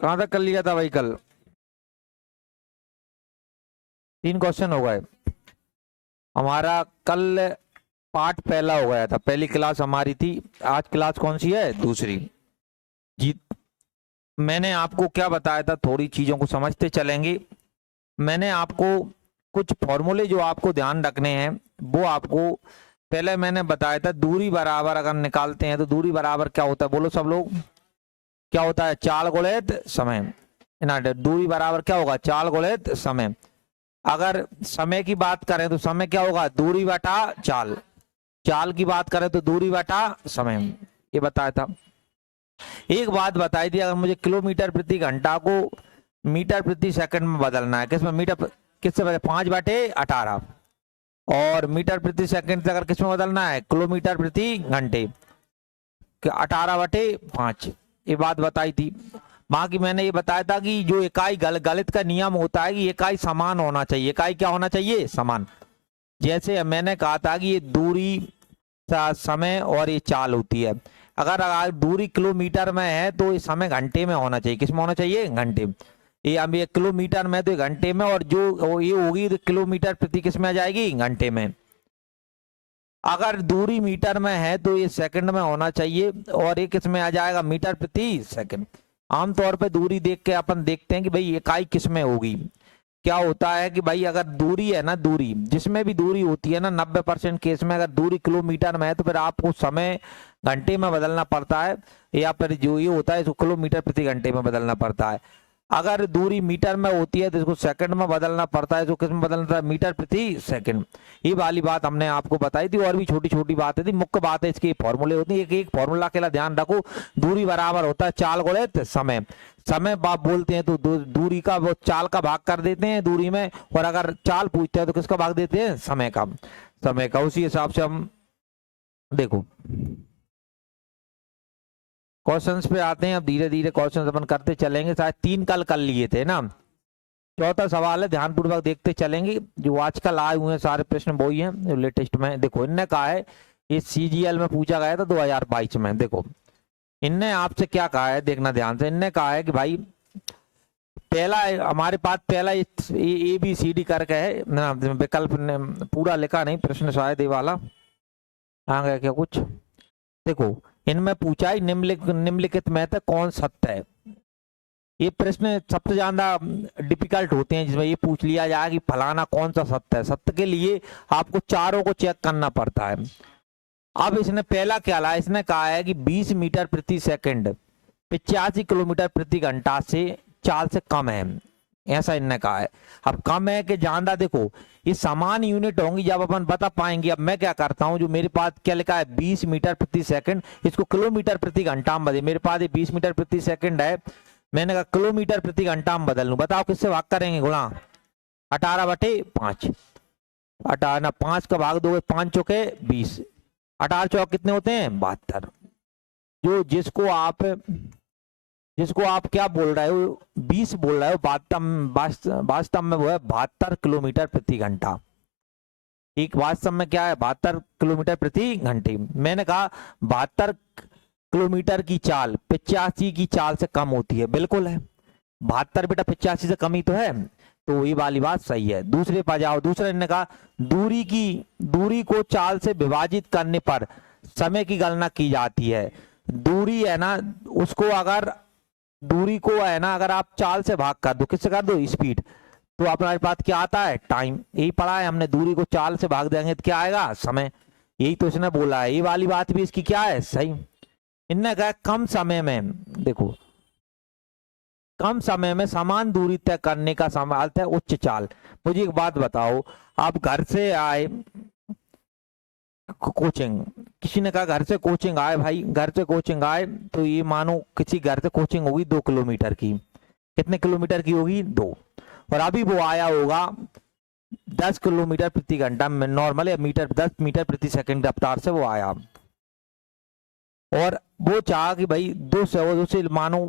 कहाँ तक कर लिया था भाई कल? 3 क्वेश्चन हो गए हमारा कल। पार्ट पहला हो गया था, पहली क्लास हमारी थी। आज क्लास कौन सी है? दूसरी। जी, मैंने आपको क्या बताया था, थोड़ी चीजों को समझते चलेंगे। मैंने आपको कुछ फॉर्मूले जो आपको ध्यान रखने हैं वो आपको पहले मैंने बताया था। दूरी बराबर अगर निकालते हैं तो दूरी बराबर क्या होता है, बोलो सब लोग, क्या होता है? चाल गुणित समय। ना, दूरी बराबर क्या होगा? चाल गुणित समय। अगर समय की बात करें तो समय क्या होगा? दूरी बटा चाल। चाल की बात करें तो दूरी बटा समय। ये बताया था। एक बात बताई थी, अगर मुझे किलोमीटर प्रति घंटा को मीटर प्रति सेकंड में बदलना है, किसमें मीटर, किससे बदल, 5/18। और मीटर प्रति सेकंड से अगर किसमें बदलना है, किलोमीटर प्रति घंटे, 18/5। ये बात बताई थी। बाकी मैंने ये बताया था कि जो इकाई गणित का नियम होता है कि इकाई समान होना चाहिए। इकाई क्या होना चाहिए? समान। जैसे मैंने कहा था कि ये दूरी, समय और ये चाल होती है। अगर दूरी किलोमीटर में है तो ये समय घंटे में होना चाहिए। किस में होना चाहिए? घंटे। ये अब ये किलोमीटर में तो घंटे में, और जो ये होगी तो किलोमीटर प्रति किस में आ जाएगी? घंटे में। अगर दूरी मीटर में है तो ये सेकंड में होना चाहिए, और ये किस में आ जाएगा? मीटर प्रति सेकंड। आमतौर पे दूरी देख के अपन देखते हैं कि भाई इकाई किस में होगी। क्या होता है कि भाई अगर दूरी है ना, दूरी जिसमें भी दूरी होती है ना, 90% केस में अगर दूरी किलोमीटर में है तो फिर आपको समय घंटे में बदलना पड़ता है, या फिर जो ये होता है इसको किलोमीटर प्रति घंटे में बदलना पड़ता है। अगर दूरी मीटर में होती है तो इसको सेकंड में बदलना पड़ता है, तो किस में बदलना है? मीटर प्रति सेकंड। ये वाली बात हमने आपको बताई थी, और भी छोटी छोटी बातें थी। मुख्य बात है इसकी फॉर्मूले होती है। एक एक फॉर्मूला के लिए ध्यान रखो। दूरी बराबर होता है चाल गुणित समय। समय बाप बोलते हैं तो दूरी का वो चाल का भाग कर देते हैं दूरी में, और अगर चाल पूछते हैं तो किसका भाग देते हैं? समय का। समय का। उसी हिसाब से हम देखो क्वेश्चंस पे आते हैं। अब धीरे धीरे क्वेश्चंस अपन करते चलेंगे। शायद 3 कल कर लिए थे ना। चौथा सवाल है, ध्यानपूर्वक देखते चलेंगे। जो आजकल आए हुए हैं सारे प्रश्न वही हैं जो लेटेस्ट में। देखो इनने कहा है, ये सीजीएल में पूछा गया था 2022 में। देखो इनने आपसे क्या कहा है, देखना ध्यान से। इनने कहा है कि भाई पहला हमारे पास पहला ए बी सी डी करके है ना, विकल्प ने पूरा लिखा नहीं, प्रश्न शायद ये वाला आ गया क्या कुछ। देखो इनमें पूछा है निम्नलिखित में से कौन सत्य है। ये प्रश्न सबसे ज्यादा डिफिकल्ट होते हैं, जिसमें ये पूछ लिया जाए कि फलाना कौन सा सत्य है। सत्य के लिए आपको चारों को चेक करना पड़ता है। अब इसने पहला क्या लाया, इसने कहा है कि 20 मीटर प्रति सेकंड 85 किलोमीटर प्रति घंटा से चाल से कम है, ऐसा इनने कहा है। अब कम है कि ज्यादा, देखो ये समान यूनिट होंगी जब अपन बता पाएंगे। अब मैं क्या करता हूं, जो मेरे पास क्या लिखा है 20 मीटर प्रति सेकंड, इसको किलोमीटर प्रति घंटा में बदले। मेरे पास ये 20 मीटर प्रति सेकंड है, मैंने कहा किलोमीटर प्रति घंटा में बदल लूं। बताओ किससे भाग करेंगे? गुणा 18/5। 18 5 का भाग दोगे, 5 चौके 20, 18 चौक कितने होते हैं? 72। जो जिसको आप क्या बोल रहे हो, 20 बोल रहे हो, वास्तव में वो है 72 किलोमीटर प्रति घंटा। एक वास्तव में क्या है? 72 किलोमीटर प्रति घंटे। मैंने कहा 72 किलोमीटर की चाल 85 की चाल से कम होती है, बिल्कुल है। 72 बेटा 85 से कम ही तो है, तो ये वाली बात सही है। दूसरे पर जाओ। दूसरा इन्होंने कहा दूरी को चाल से विभाजित करने पर समय की गणना की जाती है। दूरी है ना, उसको अगर दूरी को है ना अगर आप चाल से भाग कर दो, किससे कर दो? स्पीड, तो अपने पास क्या आता है? टाइम। यही पढ़ा है हमने, दूरी को चाल से भाग देंगे तो क्या आएगा? समय। यही तो इसने बोला है। ये वाली बात भी इसकी क्या है? सही। इनने कहा कम समय में, देखो कम समय में समान दूरी तय करने का अर्थ है उच्च चाल। मुझे एक बात बताओ, आप घर से आए कोचिंग, किसी ने कहा घर से कोचिंग आए, भाई घर से कोचिंग आए तो ये मानो किसी घर से कोचिंग होगी 2 किलोमीटर की। कितने किलोमीटर की होगी? 2। और अभी वो आया होगा 10 किलोमीटर प्रति घंटा में, नॉर्मल या 10 मीटर प्रति सेकंड रफ्तार से वो आया, और वो चाहा कि भाई 200 मानो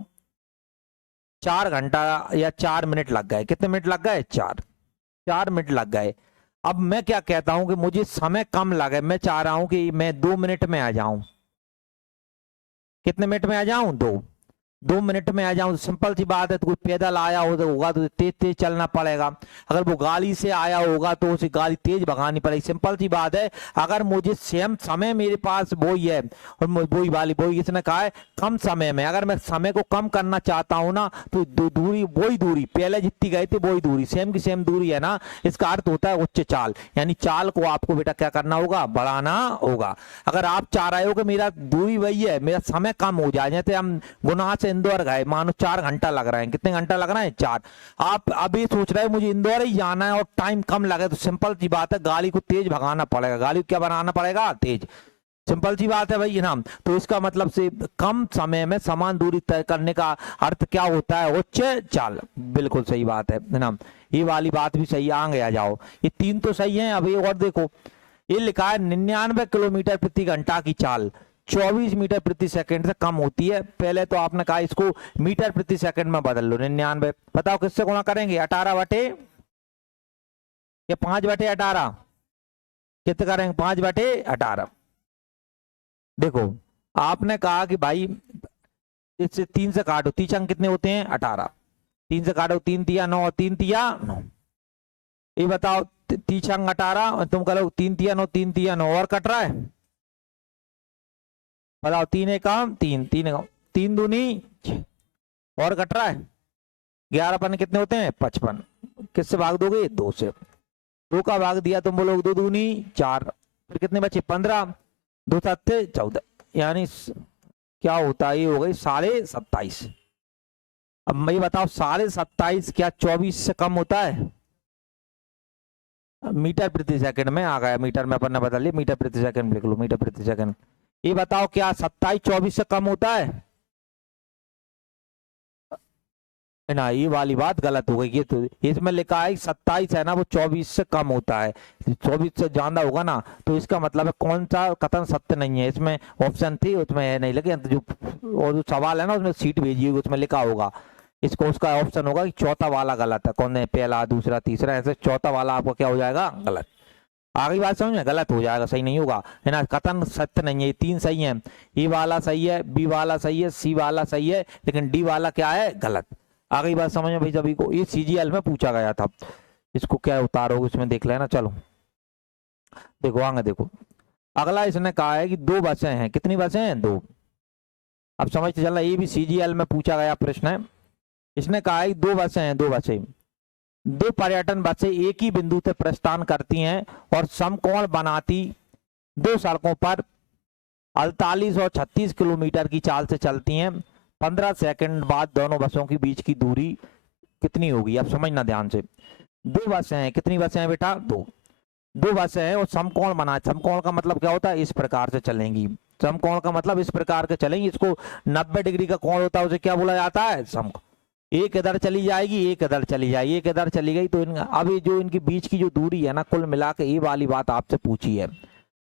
4 घंटा या 4 मिनट लग गए। कितने मिनट लग गए? 4 मिनट लग गए। अब मैं क्या कहता हूं कि मुझे समय कम लगे, मैं चाह रहा हूं कि मैं 2 मिनट में आ जाऊं। कितने मिनट में आ जाऊं? 2। 2 मिनट में आ जाऊं तो सिंपल सी बात है, तो कोई पैदल आया होगा तो तेज तेज चलना पड़ेगा, अगर वो गाड़ी से आया होगा तो उसे गाड़ी तेज भगानी पड़ेगी, सिंपल सी बात है। अगर मुझे सेम समय मेरे पास वही है और वही इसने कहा है कम समय में, अगर मैं समय को कम करना चाहता हूं ना तो दूरी वही दूरी पहले जितनी गई थी वही दूरी सेम की सेम दूरी है ना, इसका अर्थ होता है उच्च चाल, यानी चाल को आपको बेटा क्या करना होगा, बढ़ाना होगा। अगर आप चाह रहे हो कि मेरा दूरी वही है, मेरा समय कम हो जाए, जैसे हम गुना से इंदौर गए, मानो 4 घंटा लग रहा है, कितने घंटा लग रहा है 4, आप अभी सोच रहे हो मुझे इंदौर ही जाना है और टाइम कम लगे, तो सिंपल सी बात है गाड़ी को तेज भगाना पड़ेगा, गाड़ी को क्या बनाना पड़ेगा, तेज, सिंपल सी बात है भाई ना। तो इसका मतलब से कम समय में समान दूरी तय करने का अर्थ क्या होता है, उच्च चाल, बिल्कुल सही बात है ना, ये वाली बात भी सही, आगे आ जाओ, ये 3 तो सही है। अब ये और देखो, ये लिखा है 99 किलोमीटर प्रति घंटा की चाल 24 मीटर प्रति सेकंड से कम होती है। पहले तो आपने कहा इसको मीटर प्रति सेकंड में बदल लो, 99, बताओ किससे गुणा करेंगे, 18 बटे या 5/18, कितने करेंगे, 5/18। देखो आपने कहा कि भाई इससे 3 से काटो, 3 अंक कितने होते हैं, 18, 3 से काटो, 3 तिया 9, 3 तिया 9, ये बताओ 30 अंक 18 और तुम कहो 3 तिया 9, 3 तिया 9, और कट रहा है, बताओ 3 एकम 3, 3 दूनी 6, और कट रहा है, 11 पन्ने कितने होते हैं, 55, किससे भाग दोगे, 2 से, 2 का भाग दिया तुम बोलोगे 2 दूनी 4, फिर कितने बचे 15, 2 7 14, यानी क्या होता है, ये हो गई 27.5। अब मैं बताओ 27.5 क्या 24 से कम होता है, मीटर प्रति सेकंड में आ गया, मीटर में अपन ने बदल लिया, मीटर प्रति सेकंड लिख लो, मीटर प्रति सेकंड। ये बताओ क्या 27 24 से कम होता है ना, ये वाली बात गलत हो गई, ये तो इसमें लिखा है 27 है ना वो 24 से कम होता है, 24 से ज्यादा होगा ना, तो इसका मतलब है कौन सा कथन सत्य नहीं है, इसमें ऑप्शन थी उसमें है नहीं लगे, जो और जो सवाल है ना उसमें सीट भेजी हुई उसमें लिखा होगा, इसको उसका ऑप्शन होगा कि चौथा वाला गलत है, कौन है, पहला दूसरा तीसरा, ऐसे चौथा वाला आपको क्या हो जाएगा, गलत। आगे बात समझ में, गलत हो जाएगा, सही नहीं होगा, है ना, कथन सत्य नहीं है, ये 3 सही है, ए वाला सही है, बी वाला सही है, सी वाला सही है, लेकिन डी वाला क्या है, गलत। आगे बात समझ में भाई सभी को, ये CGL में पूछा गया था, इसको क्या उतारोगे इसमें देख लेना। चलो देखो आगे देखो, अगला इसने कहा है कि 2 बसें हैं, कितनी बसें हैं, 2। अब समझते चलना, ये भी CGL में पूछा गया प्रश्न है, इसने कहा है 2 बसें हैं, 2 बसें, 2 पर्यटन बसें एक ही बिंदु से प्रस्थान करती हैं और समकोण बनाती 2 सड़कों पर 48 और 36 किलोमीटर की चाल से चलती हैं, 15 सेकंड बाद दोनों बसों के बीच की दूरी कितनी होगी, अब समझना ध्यान से। 2 बसें हैं, कितनी बसें हैं बेटा, 2 बसें हैं और समकोण बना, समकोण का मतलब क्या होता है, इस प्रकार से चलेंगी, समकोण का मतलब इस प्रकार के चलेंगी, इसको 90 डिग्री का कोण होता है उसे क्या बोला जाता है, समकोण। एक इधर चली जाएगी, एक इधर चली जाएगी, एक इधर चली गई, तो अब ये जो इनके बीच की जो दूरी है ना, कुल मिला के ये वाली बात आपसे पूछी है,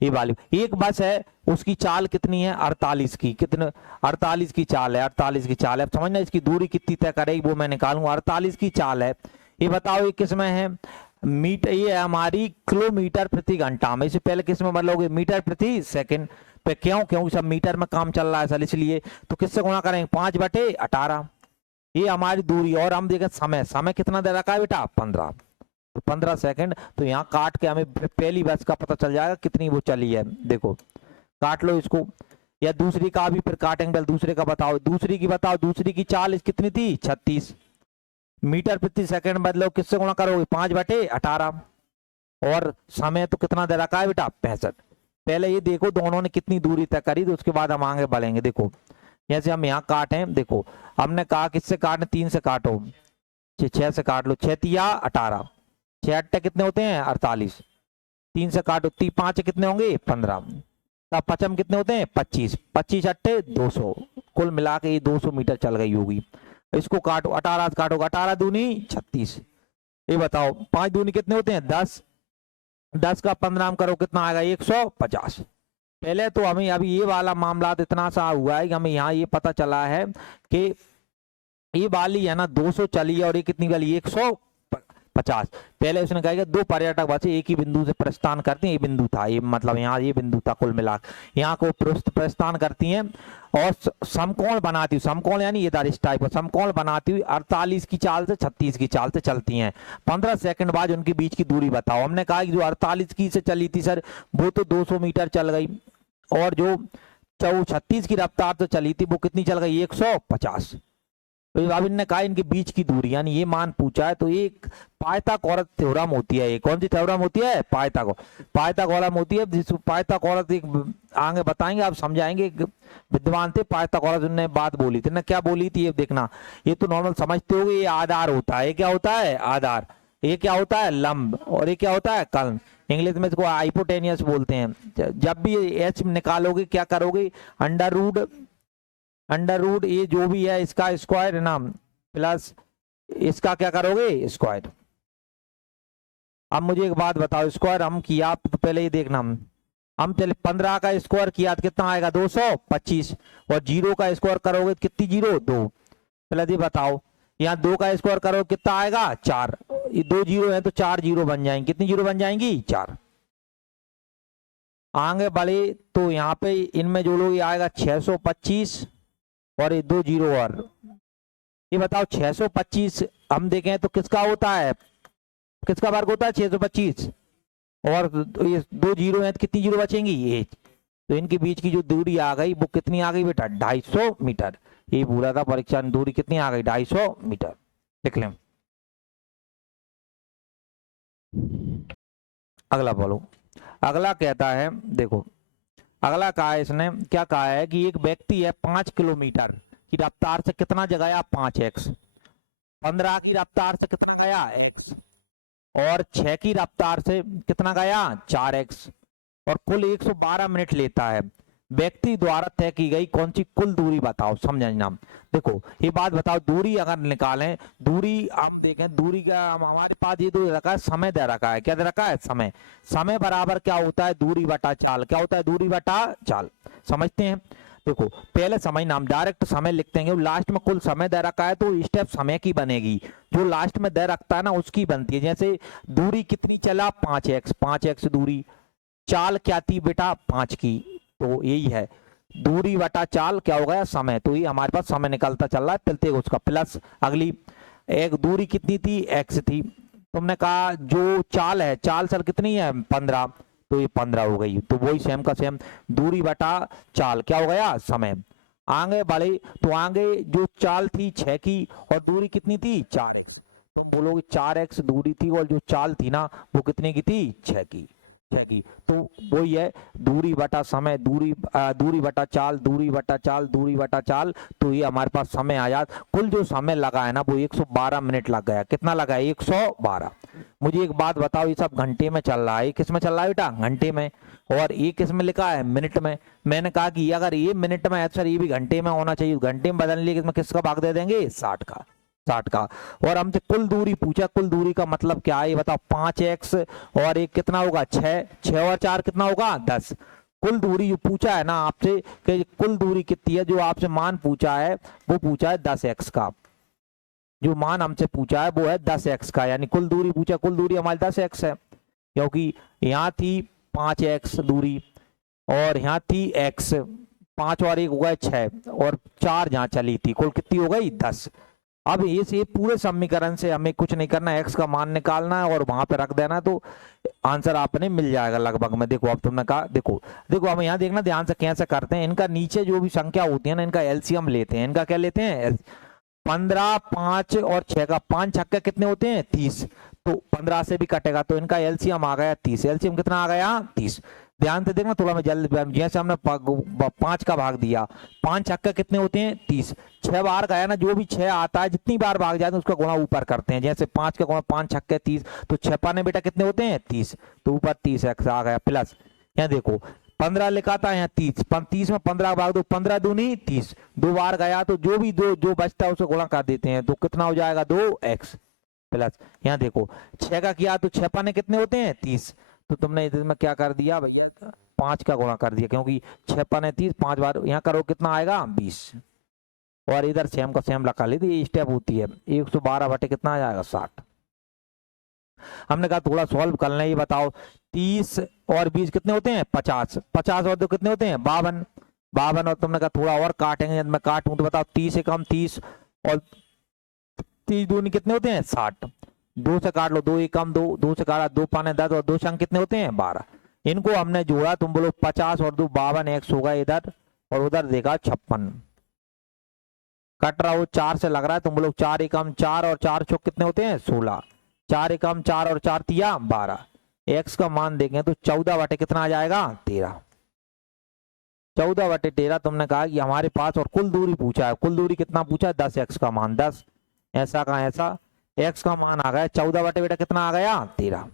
ये वाली एक बस है उसकी चाल कितनी है, 48 की, कितने 48 की चाल है, 48 की चाल है, अब समझना इसकी दूरी कितनी तय करेगी वो मैं निकालूंगा, 48 की चाल है, ये बताओ ये किस में है, मीटर, ये है हमारी किलोमीटर प्रति घंटा में, इससे पहले किस में बदलोगे, मीटर प्रति सेकंड पे, क्यों सब मीटर में काम चल रहा है सर, इसलिए तो किससे गुणा करेंगे, 5/18, ये हमारी दूरी, और हम देखें समय, समय कितना दे रखा है बेटा, 15, तो 15 सेकंड, तो यहाँ काट के हमें पहली बस का पता चल जाएगा कितनी वो चली है, देखो काट लो इसको, या दूसरी का भी फिर काटेंगे, दूसरे का बताओ, दूसरी की बताओ, दूसरी की चाल कितनी थी, 36 मीटर प्रति सेकंड, बदलो किससे गुणा करोगे, 5/18, और समय तो कितना दे रखा है बेटा, 65। पहले ये देखो दोनों ने कितनी दूरी तय करी, तो उसके बाद हम आगे बढ़ेंगे। देखो जैसे हम यहाँ काटे, देखो हमने कहा किससे काटने, 3 से काटो, 6 से काट लो, 6 तिया 18, 6 अट्टे कितने होते हैं, 48, 3 से काटो, 5 कितने होंगे, 15, तब 55 कितने होते हैं, 25, 25 अट्टे 200, कुल मिला के ये 200 मीटर चल गई होगी। इसको काटो, 18 से काटोगे, 18 दूनी 36, ये बताओ 5 दूनी कितने होते हैं, 10, 10 का 15 करो कितना आएगा, 150। पहले तो हमें अभी ये वाला मामला तो इतना सा हुआ है कि हमें यहाँ ये पता चला है कि ये वाली है ना 200 चली है और ये कितनी वाली, 50। पहले उसने कहा कि 2 पर्यटक बचे एक ही बिंदु से प्रस्थान करते हैं, ये बिंदु था, ये मतलब यहाँ ये बिंदु था कुल मिला, यहाँ को प्रस्थान करती हैं और समकोण बनाती हुई, समकोण यानी इधर इस टाइप का समकोण बनाती हुई 48 की चाल से 36 की चाल से चलती हैं। 15 सेकंड बाद उनके बीच की दूरी बताओ। हमने कहा कि जो 48 की से चली थी सर वो तो 200 मीटर चल गई, और जो 36 की रफ्तार से चली थी वो कितनी चल गई, 150। तो अब इनने कहा इनके बीच की दूरी यानी ये मान पूछा है, तो एक पाइथागोरस थ्योरम होती है, ये कौन सी थ्योरम होती है, पाइथागोरस होती है। जिस पाइथागोरस एक आगे बताएंगे आप समझाएंगे, विद्वान थे पाइथागोरस, उन्होंने बात बोली थी ना, क्या बोली थी ये देखना, ये तो नॉर्मल समझते होगे, ये आधार होता है, ये क्या होता है आधार, ये क्या होता है लंब, और ये क्या होता है कर्ण, इंग्लिश में इसको हाइपोटेनियस बोलते हैं। जब भी एच निकालोगे क्या करोगे, अंडर रूट ये जो भी है इसका स्क्वायर है ना, प्लस इसका क्या करोगे स्क्वायर। अब मुझे एक बात बताओ, स्क्वायर हम किया तो पहले ये देखना, हम चले 15 का स्क्वायर किया तो कितना आएगा 225, और 0 का स्क्वायर करोगे तो कितनी 0 2, प्लस ये बताओ यहाँ 2 का स्क्वायर करो कितना आएगा 4, ये 2 0 है तो 4 0 बन जाएंगी, कितनी 0 बन जाएंगी 4। आगे बढ़े तो यहाँ पे इनमें जोड़ोगे आएगा 625 और ये 2 0, और ये बताओ 625 हम देखें तो किसका होता है, किसका वर्ग होता है 625, और ये 2 0 है तो कितनी 0 बचेंगी 1, तो इनके बीच की जो दूरी आ गई वो कितनी आ गई बेटा 250 मीटर। ये पूरा था परीक्षा में, दूरी कितनी आ गई 250 मीटर, लिख लें। अगला बोलो, अगला कहता है देखो, अगला कहा है इसने क्या कहा है कि एक व्यक्ति है 5 किलोमीटर की रफ्तार से कितना जगह 5x, 15 की रफ्तार से कितना गया x, और 6 की रफ्तार से कितना गया 4x, और कुल 112 मिनट लेता है। व्यक्ति द्वारा तय की गई कौन सी कुल दूरी बताओ, समझना। देखो ये बात बताओ, दूरी अगर निकालें, दूरी हम देखें, दूरी का हमारे पास ये दो रखा है, समय दे रखा है, क्या दे रखा है समय, समय बराबर क्या होता है दूरी बटा चाल, क्या होता है दूरी बटा चाल, समझते हैं। देखो पहले समय नाम डायरेक्ट समय लिखते हैं, लास्ट में कुल समय दे रखा है तो स्टेप समय की बनेगी, जो लास्ट में दे रखता है ना उसकी बनती है। जैसे दूरी कितनी चला 5x दूरी, चाल क्या थी बेटा 5 की, तो यही है दूरी बटा चाल क्या हो गया समय, तो ये हमारे पास समय निकलता चल रहा है चलते उसका, प्लस अगली एक दूरी कितनी थी x थी, तुमने कहा जो चाल है, चाल सर कितनी है 15, तो ये 15 हो गई, तो वही सेम का सेम दूरी बटा चाल क्या हो गया समय। आगे बढ़े तो आगे जो चाल थी 6 की और दूरी कितनी थी 4x, तुम बोलोगे 4x दूरी थी और जो चाल थी ना वो कितने की थी 6 की, तो वही है दूरी बटा समय, दूरी बटा चाल, दूरी बटा चाल, दूरी बटा चाल, तो ये हमारे पास समय आया। कुल जो समय लगा है ना वो 112 मिनट लग गया, कितना लगा है 112। मुझे एक बात बताओ, ये सब घंटे में चल रहा है, किस में चल रहा है बेटा घंटे में, और ये किस में लिखा है मिनट में। मैंने कहा कि अगर ये मिनट में है सर ये भी घंटे में होना चाहिए, घंटे में बदलने लिए इसमें किसका भाग दे देंगे 60 का। और हमसे कुल दूरी पूछा, कुल दूरी का मतलब क्या है ये बताओ, 5x और एक कितना होगा 6 और 4 कितना होगा 10। कुल दूरी जो पूछा है ना आपसे कि कुल दूरी कितनी है, जो आपसे मान पूछा है वो पूछा है 10x का, जो मान हमसे पूछा है वो है 10x का, यानी कुल दूरी पूछा, कुल दूरी हमारी 10x है, क्योंकि यहाँ थी 5x दूरी और यहाँ थी x, 5 और 1 हो गए 6 और 4 जहाँ चली थी, कुल कितनी हो गई 10। अब ये पूरे समीकरण से हमें कुछ नहीं करना है, x का मान निकालना है और वहां पे रख देना है, तो आंसर आपने मिल जाएगा लगभग में। देखो अब तुमने कहा, देखो हम यहाँ देखना ध्यान से कैसे करते हैं, इनका नीचे जो भी संख्या होती है ना इनका एलसीएम लेते हैं, इनका क्या लेते हैं 15, 5 और 6 का 5 छक्के कितने होते हैं 30, तो 15 से भी कटेगा तो इनका एलसीएम आ गया 30, एलसीएम कितना आ गया 30। ध्यान से देखना थोड़ा मैं जल्द, जैसे हमने 5 का भाग दिया, 5 छक्के कितने होते हैं 30, 6 बार गया ना, जो भी 6 आता है जितनी बार भाग जाए तो उसका गुणा ऊपर करते हैं, जैसे 5 का गुणा 5 छक्के 30, तो 6 पाने बेटा कितने होते हैं 30, तो ऊपर 30x आ गया, प्लस यहाँ देखो 15 लिखा था यहाँ 30, 30 में 15 भाग दो, 15 दूनी 30, 2 बार गया तो जो भी जो बचता है उसे गुणा कर देते हैं, तो कितना हो जाएगा 2x, प्लस यहाँ देखो 6 का किया तो 6 पाने कितने होते हैं 30, तो तुमने इसमें क्या कर दिया भैया 5 का गुणा कर दिया, क्योंकि 6 पाने 30, 5 बार यहाँ करो कितना आएगा 20, और इधर सेम का सेम लगा ली थी, स्टेप होती है 112 बटे कितना आ जाएगा 60। हमने कहा थोड़ा सॉल्व कर लें। ये बताओ 30 और 20 कितने होते हैं 50, 50 और 2 कितने होते हैं 52, 52 और तुमने कहा थोड़ा और काटेंगे, जब मैं काटूं तो बताओ 30 से कम 30 और 30 दूनी कितने होते हैं 60, 2 से काट लो, 2 एक कम 2, 2 से काटा 2 पाने 10 और 2 संग कितने होते हैं 12। इनको हमने जोड़ा, तुम बोलो 50 और 2 52 एक्स होगा इधर और उधर देगा 56। कट रहा हो 4 से लग रहा है, तुम बोलो 4 एकम 4 और 4 चौक कितने होते हैं 16, 4 एकम 4 और 4 तिया 12। एक्स का मान देखें तो 14 बटे कितना आ जाएगा 13, 14 बटे 13। तुमने कहा कि हमारे पास, और कुल दूरी पूछा है, कुल दूरी कितना पूछा है 10, एक्स का मान 10, ऐसा का ऐसा, एक्स का मान आ गया 14 बटे बेटा कितना आ गया 13।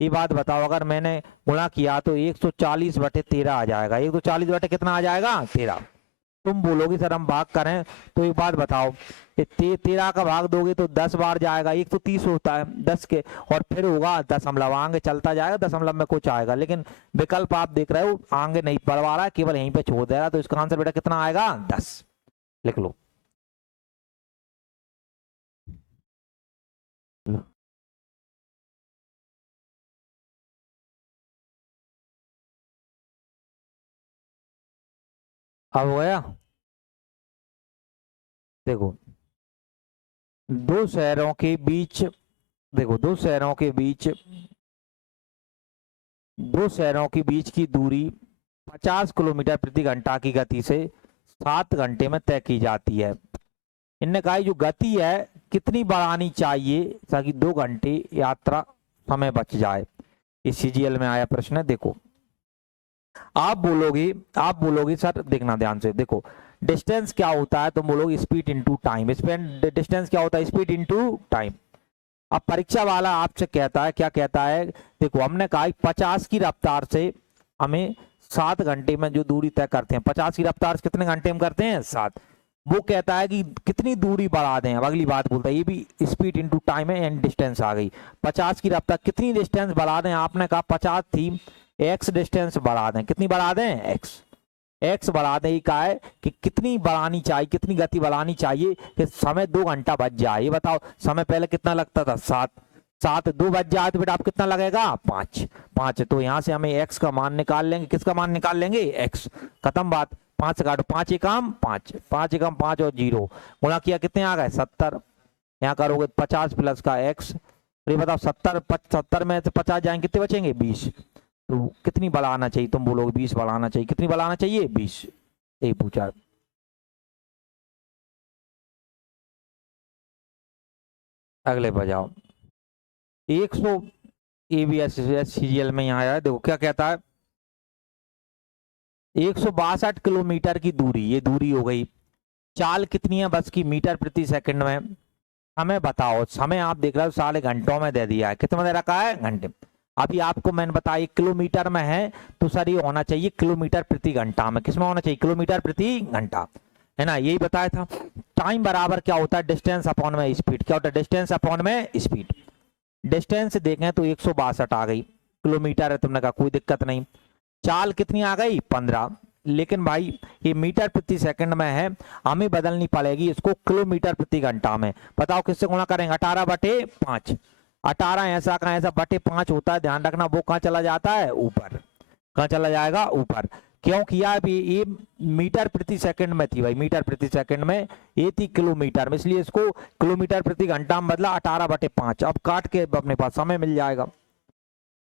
ये बात बताओ अगर मैंने गुणा किया तो 140 बटे 13 आ जाएगा, 140 बटे कितना आ जाएगा 13। तुम बोलोगे सर हम भाग करें, तो एक बात बताओ 13 का भाग दोगे तो 10 बार जाएगा, एक तो 30 होता है 10 के, और फिर होगा दशमलव, आगे चलता जाएगा दशमलव में कुछ आएगा, लेकिन विकल्प आप देख रहे हो आगे नहीं बढ़वा रहा है, केवल यहीं पे छोड़ दे रहा है, तो इसका आंसर बेटा कितना आएगा 10, लिख लो। अब हो गया। देखो दो शहरों के बीच, देखो दो शहरों के बीच, दो शहरों के बीच की दूरी 50 किलोमीटर प्रति घंटा की गति से 7 घंटे में तय की जाती है। इनने कहा जो गति है कितनी बढ़ानी चाहिए ताकि 2 घंटे यात्रा समय बच जाए। इस सीजीएल में आया प्रश्न है। देखो आप बोलोगे सर देखना ध्यान से, देखो डिस्टेंस क्या होता है, तुम बोलोगे speed into time, speed distance क्या होता है स्पीड इनटू टाइम। अब परीक्षा वाला आपसे कहता है, क्या कहता है, देखो हमने कहा 50 की रफ्तार से हमें 7 घंटे में जो दूरी तय करते हैं, 50 की रफ्तार से कितने घंटे में करते हैं 7, वो कहता है कि कितनी दूरी बढ़ा दें। अब अगली बात बोलता है, ये भी स्पीड इनटू टाइम है एंड डिस्टेंस आ गई। 50 की रफ्तार कितनी डिस्टेंस बढ़ा दें, आपने कहा 50 थी, एक्स डिस्टेंस बढ़ा दें, कितनी बढ़ा दें एक्स, एक्स बढ़ा दें। कहा है कि कितनी बढ़ानी चाहिए, कितनी गति बढ़ानी चाहिए कि समय 2 घंटा बच जाए। ये बताओ समय पहले कितना लगता था 7, 7 2 बच जाए तो बेटा आप कितना लगेगा 5, 5। तो यहाँ से हमें एक्स का मान निकाल लेंगे, किसका मान निकाल लेंगे एक्स, खत्म बात। 5 से काटो, 5 एकम 5, 5 एकम 5 और 0 गुणा किया कितने आ गए 70। यहाँ करोगे 50 प्लस का एक्स, ये बताओ 70 में से 50 जाएंगे कितने बचेंगे 20। तो कितनी बढ़ाना चाहिए, तुम बोलोगे 20 बढ़ाना चाहिए, कितनी बढ़ाना चाहिए 20, यही पूछा। अगले पर जाओ। 100 एबीएस सीजीएल में यहाँ आया है, देखो क्या कहता है 162 किलोमीटर की दूरी, ये दूरी हो गई। चाल कितनी है बस की मीटर प्रति सेकंड में, हमें बताओ। समय आप देख रहे हो सारे घंटों में दे दिया है, कितने में दे रखा है घंटे। अभी आपको मैंने बताया किलोमीटर में है तो सर ये होना चाहिए किलोमीटर प्रति घंटा में, किसमें होना चाहिए किलोमीटर प्रति घंटा, है ना, यही बताया था। टाइम बराबर क्या होता है डिस्टेंस अपॉन में स्पीड, क्या होता है डिस्टेंस अपॉन में स्पीड। डिस्टेंस देखें तो 162 आ गई, किलोमीटर है, तुमने कहा कोई दिक्कत नहीं। चाल कितनी आ गई 15, लेकिन भाई ये मीटर प्रति सेकंड में है, हमें बदलनी पड़ेगी इसको किलोमीटर प्रति घंटा में। बताओ किससे गुणा करेंगे 18 बटे 5, 18 ऐसा का ऐसा बटे 5 होता है, ध्यान रखना वो कहाँ चला जाता है ऊपर, कहाँ चला जाएगा ऊपर। क्यों किया अभी, ये मीटर प्रति सेकंड में थी भाई, मीटर प्रति सेकंड में, ये थी किलोमीटर में, इसलिए इसको किलोमीटर प्रति घंटा में बदला 18 बटे 5। अब काट के अपने पास समय मिल जाएगा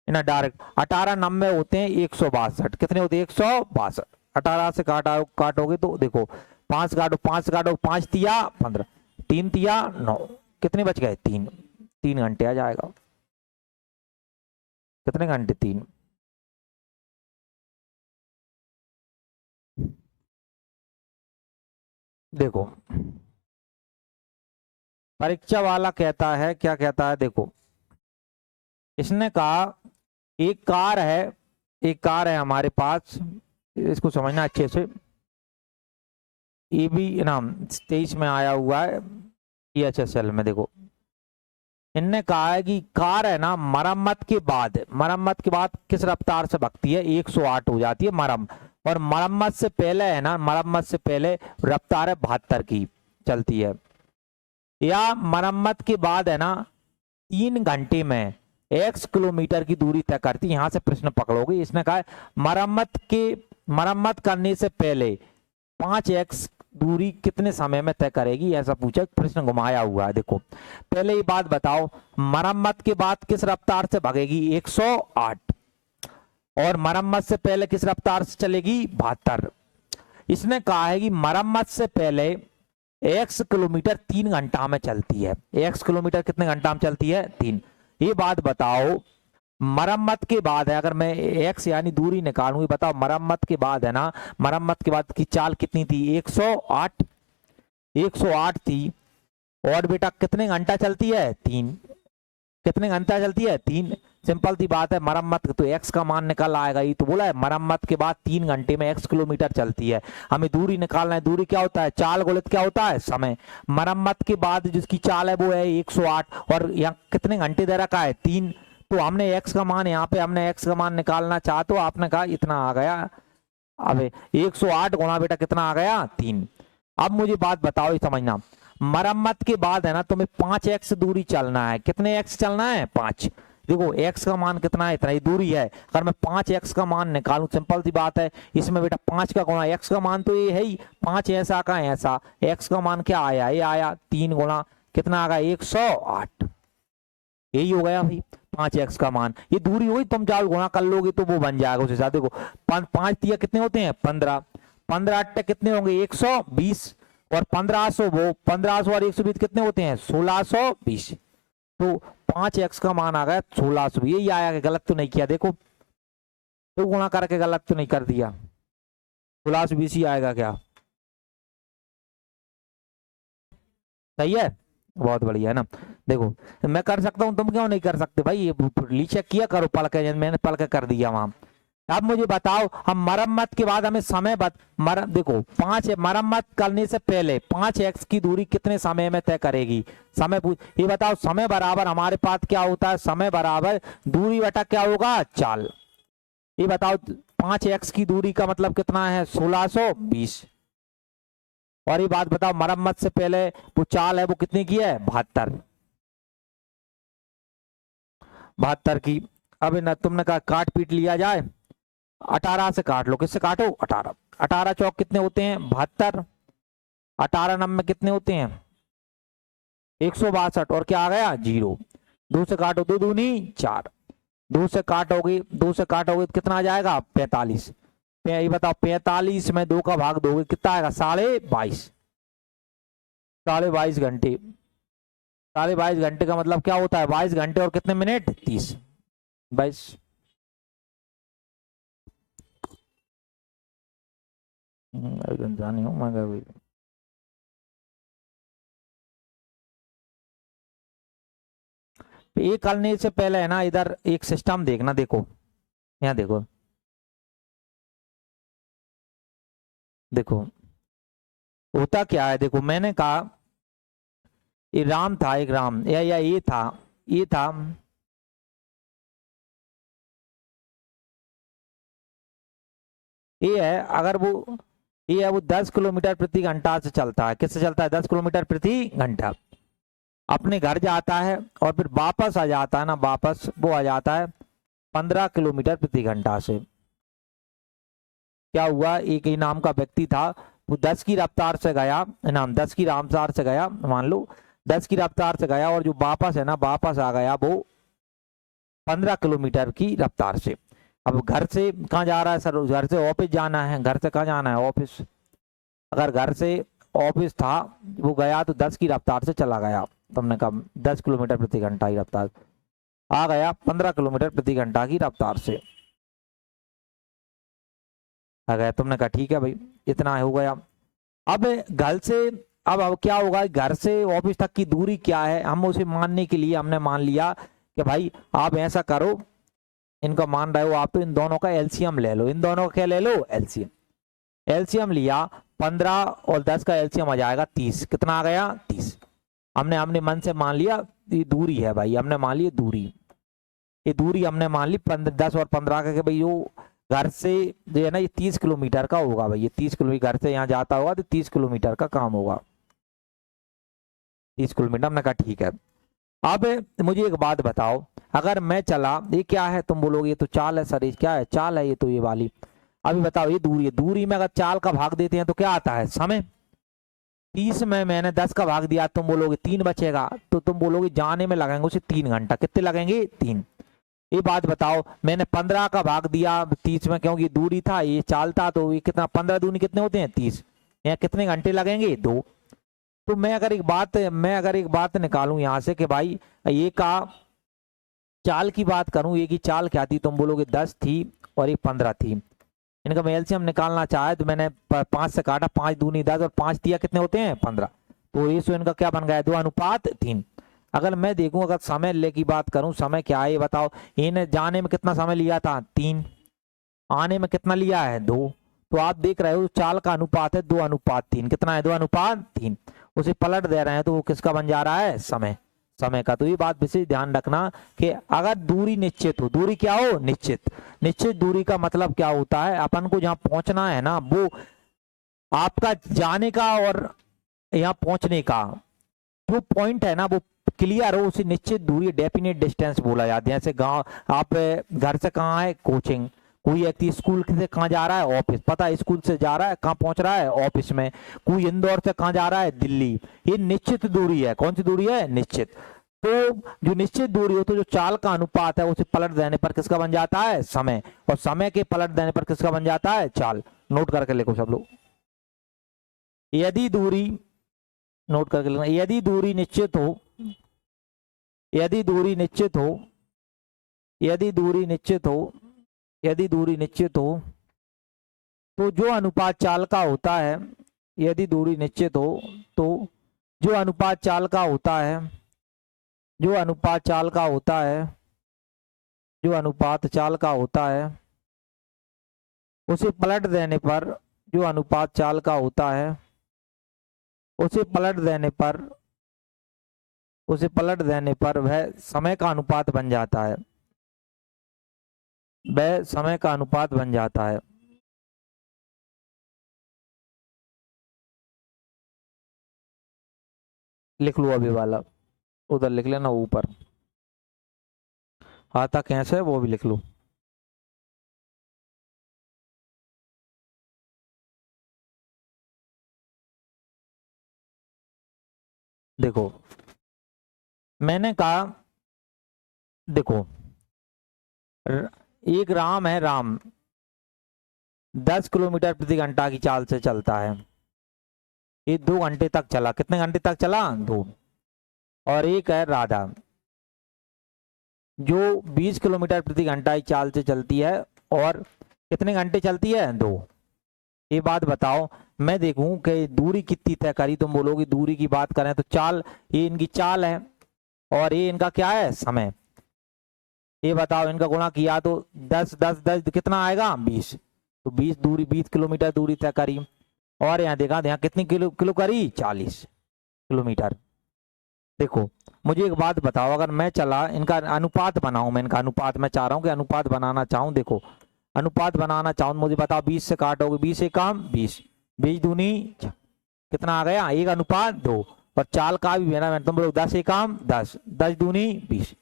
ना डायरेक्ट। 18 90 होते हैं 162, कितने होते हैं 162। 18 से काटोगे तो देखो 5 काटो, 5 काटो, 5 तिया 15, 3 तिया 9, कितने बच गए 3, 3 घंटे आ जाएगा। कितने घंटे 3। देखो परीक्षा वाला कहता है, क्या कहता है, देखो इसने कहा एक कार है, एक कार है हमारे पास, इसको समझना अच्छे से। ये भी नाम 23 में आया हुआ है EHSL में। देखो इनने कहा है कि कार है ना मरम्मत के बाद किस रफ्तार से भगती है 108 हो जाती है और मरम्मत से पहले है ना, मरम्मत से पहले रफ्तार है 72 की चलती है, या मरम्मत के बाद है ना 3 घंटे में x किलोमीटर की दूरी तय करती है। यहां से प्रश्न पकड़ोगे। इसने कहा है मरम्मत करने से पहले 5x दूरी कितने समय में तय करेगी, ऐसा पूछा। प्रश्न घुमाया हुआ है। देखो पहले ये बात बताओ, मरम्मत के बाद किस रफ्तार से भागेगी 108, और मरम्मत से पहले किस रफ्तार से चलेगी 72। इसने कहा है कि मरम्मत से पहले x किलोमीटर 3 घंटा में चलती है। x किलोमीटर कितने घंटा में चलती है 3। ये बात बताओ मरम्मत के बाद है, अगर मैं x यानी दूरी निकालूंगी, बताओ मरम्मत के बाद है ना, मरम्मत के बाद की चाल कितनी थी 108 थी। और बेटा कितने घंटा चलती है 3। कितने घंटा चलती है 3। सिंपल सी बात है, मरम्मत तो x का मान निकल आएगा। ये तो बोला है मरम्मत के बाद 3 घंटे में x किलोमीटर चलती है। हमें दूरी निकालना है। दूरी क्या होता है, चाल गुणित क्या होता है समय। मरम्मत के बाद जिसकी चाल है वो है 108, और यहाँ कितने घंटे दे रखा है 3। तो हमने x का मान, यहाँ पे हमने x का मान निकालना चाहा तो आपने कहा इतना आ गया। अब 108 गुणा बेटा कितना आ गया 3। अब मुझे बात बताओ, ये समझना, मरम्मत के बाद है ना तुम्हें 5x दूरी चलना है। कितने x चलना है 5। देखो x का मान कितना है, इतना ही दूरी है। अगर मैं 5x का मान निकालूं, सिंपल सी बात है, इसमें बेटा 5 का गुणा x का मान तो ये है ही, 5 ऐसा का ऐसा, x का मान क्या आया, ये आया 3 गुणा कितना आ गया 108। यही हो गया भाई 5x का मान। ये दूरी हुई, तुम चाल गुणा कर लोगे तो वो बन जाएगा उस हिसाब। देखो 5 तिया कितने होते हैं 15, 15 अट्टे कितने होंगे 120, और 1500 वो 1500 और 120 कितने होते हैं 1620। तो 5x का मान आ गया 1620। यही आया कि गलत तो नहीं किया। देखो तो गुणा करके गलत तो नहीं कर दिया, 1620 ही आएगा क्या, सही है, बहुत बढ़िया है ना। देखो मैं कर सकता हूं, तुम क्यों नहीं कर सकते भाई, ये नीचे किया करो पल के, मैंने पल के कर दिया वहां। अब मुझे बताओ, हम मरम्मत के बाद हमें समय देखो 5 मरम्मत करने से पहले 5x की दूरी कितने समय में तय करेगी, समय ये बताओ। समय बराबर हमारे पास क्या होता है, समय बराबर दूरी बटा क्या होगा चाल। ये बताओ 5x की दूरी का मतलब कितना है 1620। और ये बात बताओ मरम्मत से पहले वो चाल है वो कितने की है 72 की। अब ना तुमने कहा काट पीट लिया जाए, 18 से काट लो, किससे काटो 18, 18 चौक कितने होते हैं 72, 18 नंबर कितने होते हैं 162, और क्या आ गया 0। 2 से काटो 2 दूनी 4, 2 से काटोगे तो कितना आ जाएगा 45। ये बताओ 45 में 2 का भाग दोगे कितना आएगा 22.5, 22.5 घंटे। 22.5 घंटे का मतलब क्या होता है 22 घंटे और कितने मिनट 30, 22। नहीं हूँ मैं। ये करने से पहले है ना इधर एक सिस्टम देखना। देखो यहाँ देखो, देखो होता क्या है। देखो मैंने कहा ये राम था, एक राम या ये था, ये था, ये है, अगर वो ये है वो 10 किलोमीटर प्रति घंटा से चलता है। किससे चलता है 10 किलोमीटर प्रति घंटा। अपने घर जाता है और फिर वापस आ जाता है ना, वापस वो आ जाता है 15 किलोमीटर प्रति घंटा से। क्या हुआ, एक ही नाम का व्यक्ति था, वो 10 की रफ्तार से गया, नाम 10 की रफ्तार से गया, मान लो 10 की रफ्तार से गया, और जो वापस है ना वापस आ गया वो 15 किलोमीटर की रफ्तार से। अब घर से कहाँ जा रहा है सर, घर से ऑफिस जाना है, घर से कहाँ जाना है ऑफिस। अगर घर से ऑफिस था वो गया तो 10 की रफ्तार से चला गया, तुमने कहा 10 किलोमीटर प्रति घंटा की रफ्तार, आ गया 15 किलोमीटर प्रति घंटा की रफ्तार से आ गया। तुमने कहा ठीक है भाई इतना हो गया। अब घर से अब क्या होगा, घर से ऑफिस तक की दूरी क्या है, हम उसे मानने के लिए हमने मान लिया कि भाई आप ऐसा करो, इनका मान रहे हो आप तो इन दोनों का एलसीएम ले लो। इन दोनों का क्या ले लो एलसीएम। एलसीएम लिया 15 और 10 का एलसीएम आ जाएगा 30। कितना आ गया 30। हमने मन से मान लिया ये दूरी है भाई, हमने मान ली दूरी, ये दूरी हमने मान ली 10 और 15 का, कि भाई वो घर से जो है ना ये 30 किलोमीटर का होगा भाई, ये 30 किलोमीटर घर से यहाँ जाता होगा तो 30 किलोमीटर का काम होगा, 30 किलोमीटर। हमने कहा ठीक है। अब मुझे एक बात बताओ, अगर मैं चला, ये क्या है, तुम बोलोगे ये तो चाल है सर, ये क्या है, चाल है ये तो, ये वाली। अभी बताओ, ये दूरी है, दूरी में अगर चाल का भाग देते हैं तो क्या आता है, समय। 30 में मैंने 10 का भाग दिया, तुम बोलोगे 3 बचेगा, तो तुम बोलोगे जाने में लगेंगे उसे 3 घंटा, कितने लगेंगे, 3। ये बात बताओ, मैंने 15 का भाग दिया 30 में, क्योंकि दूरी था, ये चाल था, तो ये कितना, 15 दूनी कितने होते हैं, 30। यहाँ कितने घंटे लगेंगे, 2। तो मैं अगर एक बात निकालूं यहाँ से कि भाई ये का चाल की बात करूं, ये की चाल क्या थी, तुम बोलोगे 10 थी और ये 15 थी। इनका मैं एलसीएम निकालना चाहे तो मैंने 5 से काटा, 5 दूनी 10 और 5 दिया, कितने होते हैं, 15। तो रेशियो इनका क्या बन गया, 2:3। अगर मैं देखूं, अगर समय ले की बात करूं, समय क्या है ये बताओ, इन्हें जाने में कितना समय लिया था, 3। आने में कितना लिया है, 2। तो आप देख रहे हो चाल का अनुपात है 2:3, कितना है, 2:3। उसे पलट दे रहे हैं तो वो किसका बन जा रहा है, समय, समय का। तो ये बात विशेष ध्यान रखना कि अगर दूरी निश्चित हो, दूरी क्या हो, निश्चित, निश्चित दूरी का मतलब क्या होता है, अपन को जहां पहुंचना है ना, वो आपका जाने का और यहाँ पहुंचने का जो पॉइंट है ना, वो क्लियर हो, उसे निश्चित दूरी, डेफिनेट डिस्टेंस बोला जाता है। जैसे गांव, आप घर से कहाँ है, कोचिंग, कोई व्यक्ति स्कूल से कहाँ जा रहा है, ऑफिस, पता है स्कूल से जा रहा है, कहाँ पहुंच रहा है, ऑफिस में। कोई इंदौर से कहाँ जा रहा है, दिल्ली। ये निश्चित दूरी है, कौन सी दूरी है, निश्चित। तो जो निश्चित दूरी हो, तो जो चाल का अनुपात है उसे पलट देने पर किसका बन जाता है, समय, और समय के पलट देने पर किसका बन जाता है, चाल। नोट करके लिखो सब लोग, यदि दूरी, नोट करके लिखना, यदि दूरी निश्चित हो, यदि दूरी निश्चित हो, यदि दूरी निश्चित हो, यदि दूरी निश्चित हो, तो जो अनुपात चाल का होता है, यदि दूरी निश्चित हो, तो जो अनुपात चाल का होता है, जो अनुपात चाल का होता है, जो अनुपात चाल का होता है, उसे पलट देने पर, जो अनुपात चाल का होता है, उसे पलट देने पर, उसे पलट देने पर वह समय का अनुपात बन जाता है, वह समय का अनुपात बन जाता है। लिख लो अभी वाला, उधर लिख लेना ऊपर, आता कैसे है वो भी लिख लो। देखो, मैंने कहा, देखो, एक राम है, राम 10 किलोमीटर प्रति घंटा की चाल से चलता है, ये 2 घंटे तक चला, कितने घंटे तक चला, 2। और एक है राधा, जो 20 किलोमीटर प्रति घंटा की चाल से चलती है, और कितने घंटे चलती है, 2। ये बात बताओ, मैं देखूं कि दूरी कितनी तय करी, तुम बोलोगे दूरी की बात करें तो चाल, ये इनकी चाल है, और ये इनका क्या है, समय। ये बताओ, इनका गुणा किया तो 10 10 10 कितना आएगा, 20। तो 20 दूरी, 20 किलोमीटर दूरी तय करी। और यहाँ देखा, यहाँ कितनी किलो किलो करी, 40 किलोमीटर। देखो, मुझे एक बात बताओ, अगर मैं चला, इनका अनुपात बनाऊं, मैं इनका अनुपात, मैं चाह रहा हूँ कि अनुपात बनाना चाहूँ, देखो अनुपात बनाना चाहूँ, मुझे बताओ 20 से काटोगे, 20 एक काम 20, 20 दूनी कितना आ गया, 1:2। और चाल का भी मेरा, तुम लोग 10 एक काम 10, 10 दूनी 20।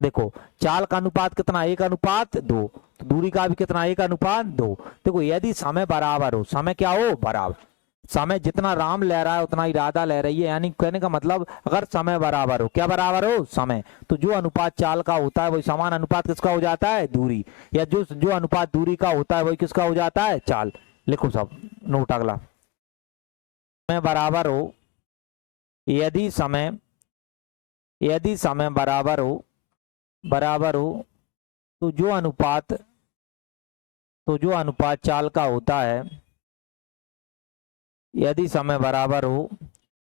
देखो, चाल का अनुपात कितना, 1:2। तो दूरी का भी कितना, 1:2। देखो, यदि समय बराबर हो, समय क्या हो, बराबर, समय जितना राम ले रहा है उतना ही राधा ले रही है, यानी कहने का मतलब अगर समय बराबर हो, क्या बराबर हो, समय, तो जो अनुपात चाल का होता है वही समान अनुपात किसका हो जाता है, दूरी, या जो जो अनुपात दूरी का होता है वही किसका हो जाता है, चाल। लिखो सब, नोट अगला, समय बराबर हो, यदि समय, यदि समय बराबर हो, बराबर हो, तो जो अनुपात, तो जो अनुपात चाल का होता है, यदि समय बराबर हो,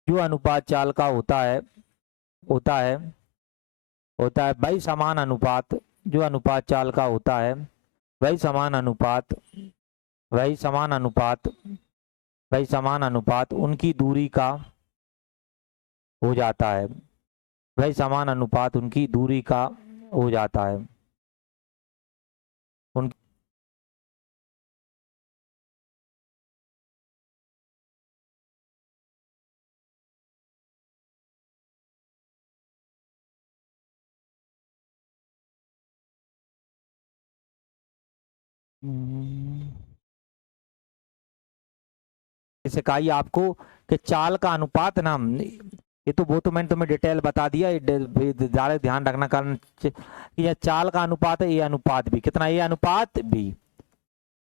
जो अनुपात चाल का होता है, होता है, होता है भाई समान अनुपात, जो अनुपात चाल का होता है, वही समान अनुपात, वही समान अनुपात, वही समान अनुपात उनकी दूरी का हो जाता है, वही समान अनुपात उनकी दूरी का हो जाता है। उन इसे कही आपको कि चाल का अनुपात ना, ये तो वो तो मैंने तुम्हें डिटेल बता दिया, ज्यादा ध्यान रखना कारण ये चाल का अनुपात है, ये अनुपात भी कितना, ये अनुपात बी।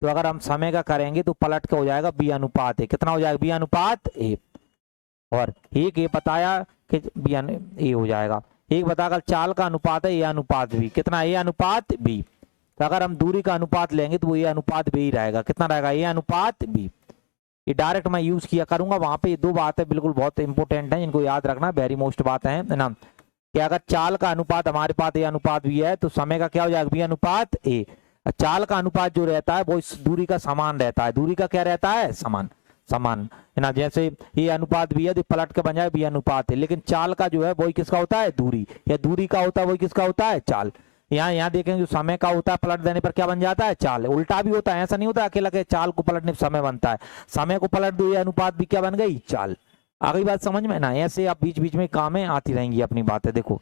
तो अगर हम समय का करेंगे तो पलट के हो जाएगा बी अनुपात ए, कितना हो जाएगा बी अनुपात ए। और एक ये बताया कि बी ए हो जाएगा, एक बताकर चाल का अनुपात है ए अनुपात बी, कितना ए अनुपात बी। तो अगर हम दूरी का अनुपात लेंगे तो वो ए अनुपात बी ही रहेगा, कितना रहेगा ए अनुपात बी। ये डायरेक्ट मैं यूज किया करूंगा वहां पे, ये दो बातें बिल्कुल बहुत इंपॉर्टेंट है, इनको याद रखना, वेरी मोस्ट बात है ना, कि अगर चाल का अनुपात हमारे पास ए अनुपात बी है तो समय का क्या हो जाएगा बी अनुपात ए। चाल का अनुपात जो रहता है वो इस दूरी का समान रहता है, दूरी का क्या रहता है समान, समान है ना। जैसे ये अनुपात भी है तो पलट के बन जाए बी अनुपात है, लेकिन चाल का जो है वही किसका होता है दूरी, या दूरी का होता है वही किसका होता है चाल। यहाँ देखेंगे जो समय का होता है पलट देने पर क्या बन जाता है चाल, उल्टा भी होता है, ऐसा नहीं होता अकेला के चाल को पलटने पर समय बनता है, समय को पलट दो ये अनुपात भी क्या बन गई चाल। आ गई बात समझ में ना, ऐसे आप बीच बीच में कामें आती रहेंगी अपनी बातें। देखो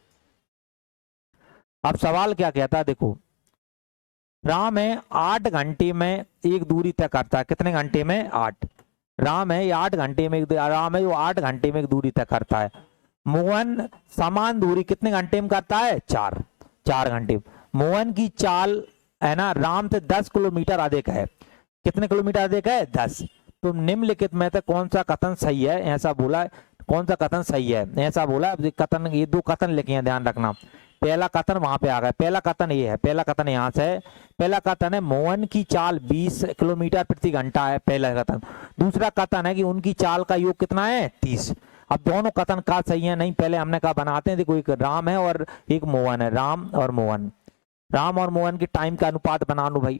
अब सवाल क्या कहता है, देखो राम है 8 घंटे में एक दूरी तय करता है, कितने घंटे में 8, राम है ये 8 घंटे में राम है जो 8 घंटे में एक दूरी तय करता है। मोहन समान दूरी कितने घंटे में करता है 4 घंटे। मोहन की चाल है ना राम से 10 किलोमीटर अधिक है, कितने किलोमीटर अधिक है 10। तो निम्नलिखित में से कौन सा कथन सही है, ऐसा बोला, कौन सा कथन सही है ऐसा बोला। कथन ये दो कथन लिखे हैं ध्यान रखना, पहला कथन वहां पे आ गया, पहला कथन ये है, पहला कथन यहाँ से है, पहला कथन है मोहन की चाल 20 किलोमीटर प्रति घंटा है, पहला कथन। दूसरा कथन है कि उनकी चाल का योग कितना है 30। अब दोनों कथन का सही है नहीं, पहले हमने कहा बनाते हैं, देखो एक राम है और एक मोहन है, राम और मोहन, राम और मोहन के टाइम का अनुपात बना लो भाई।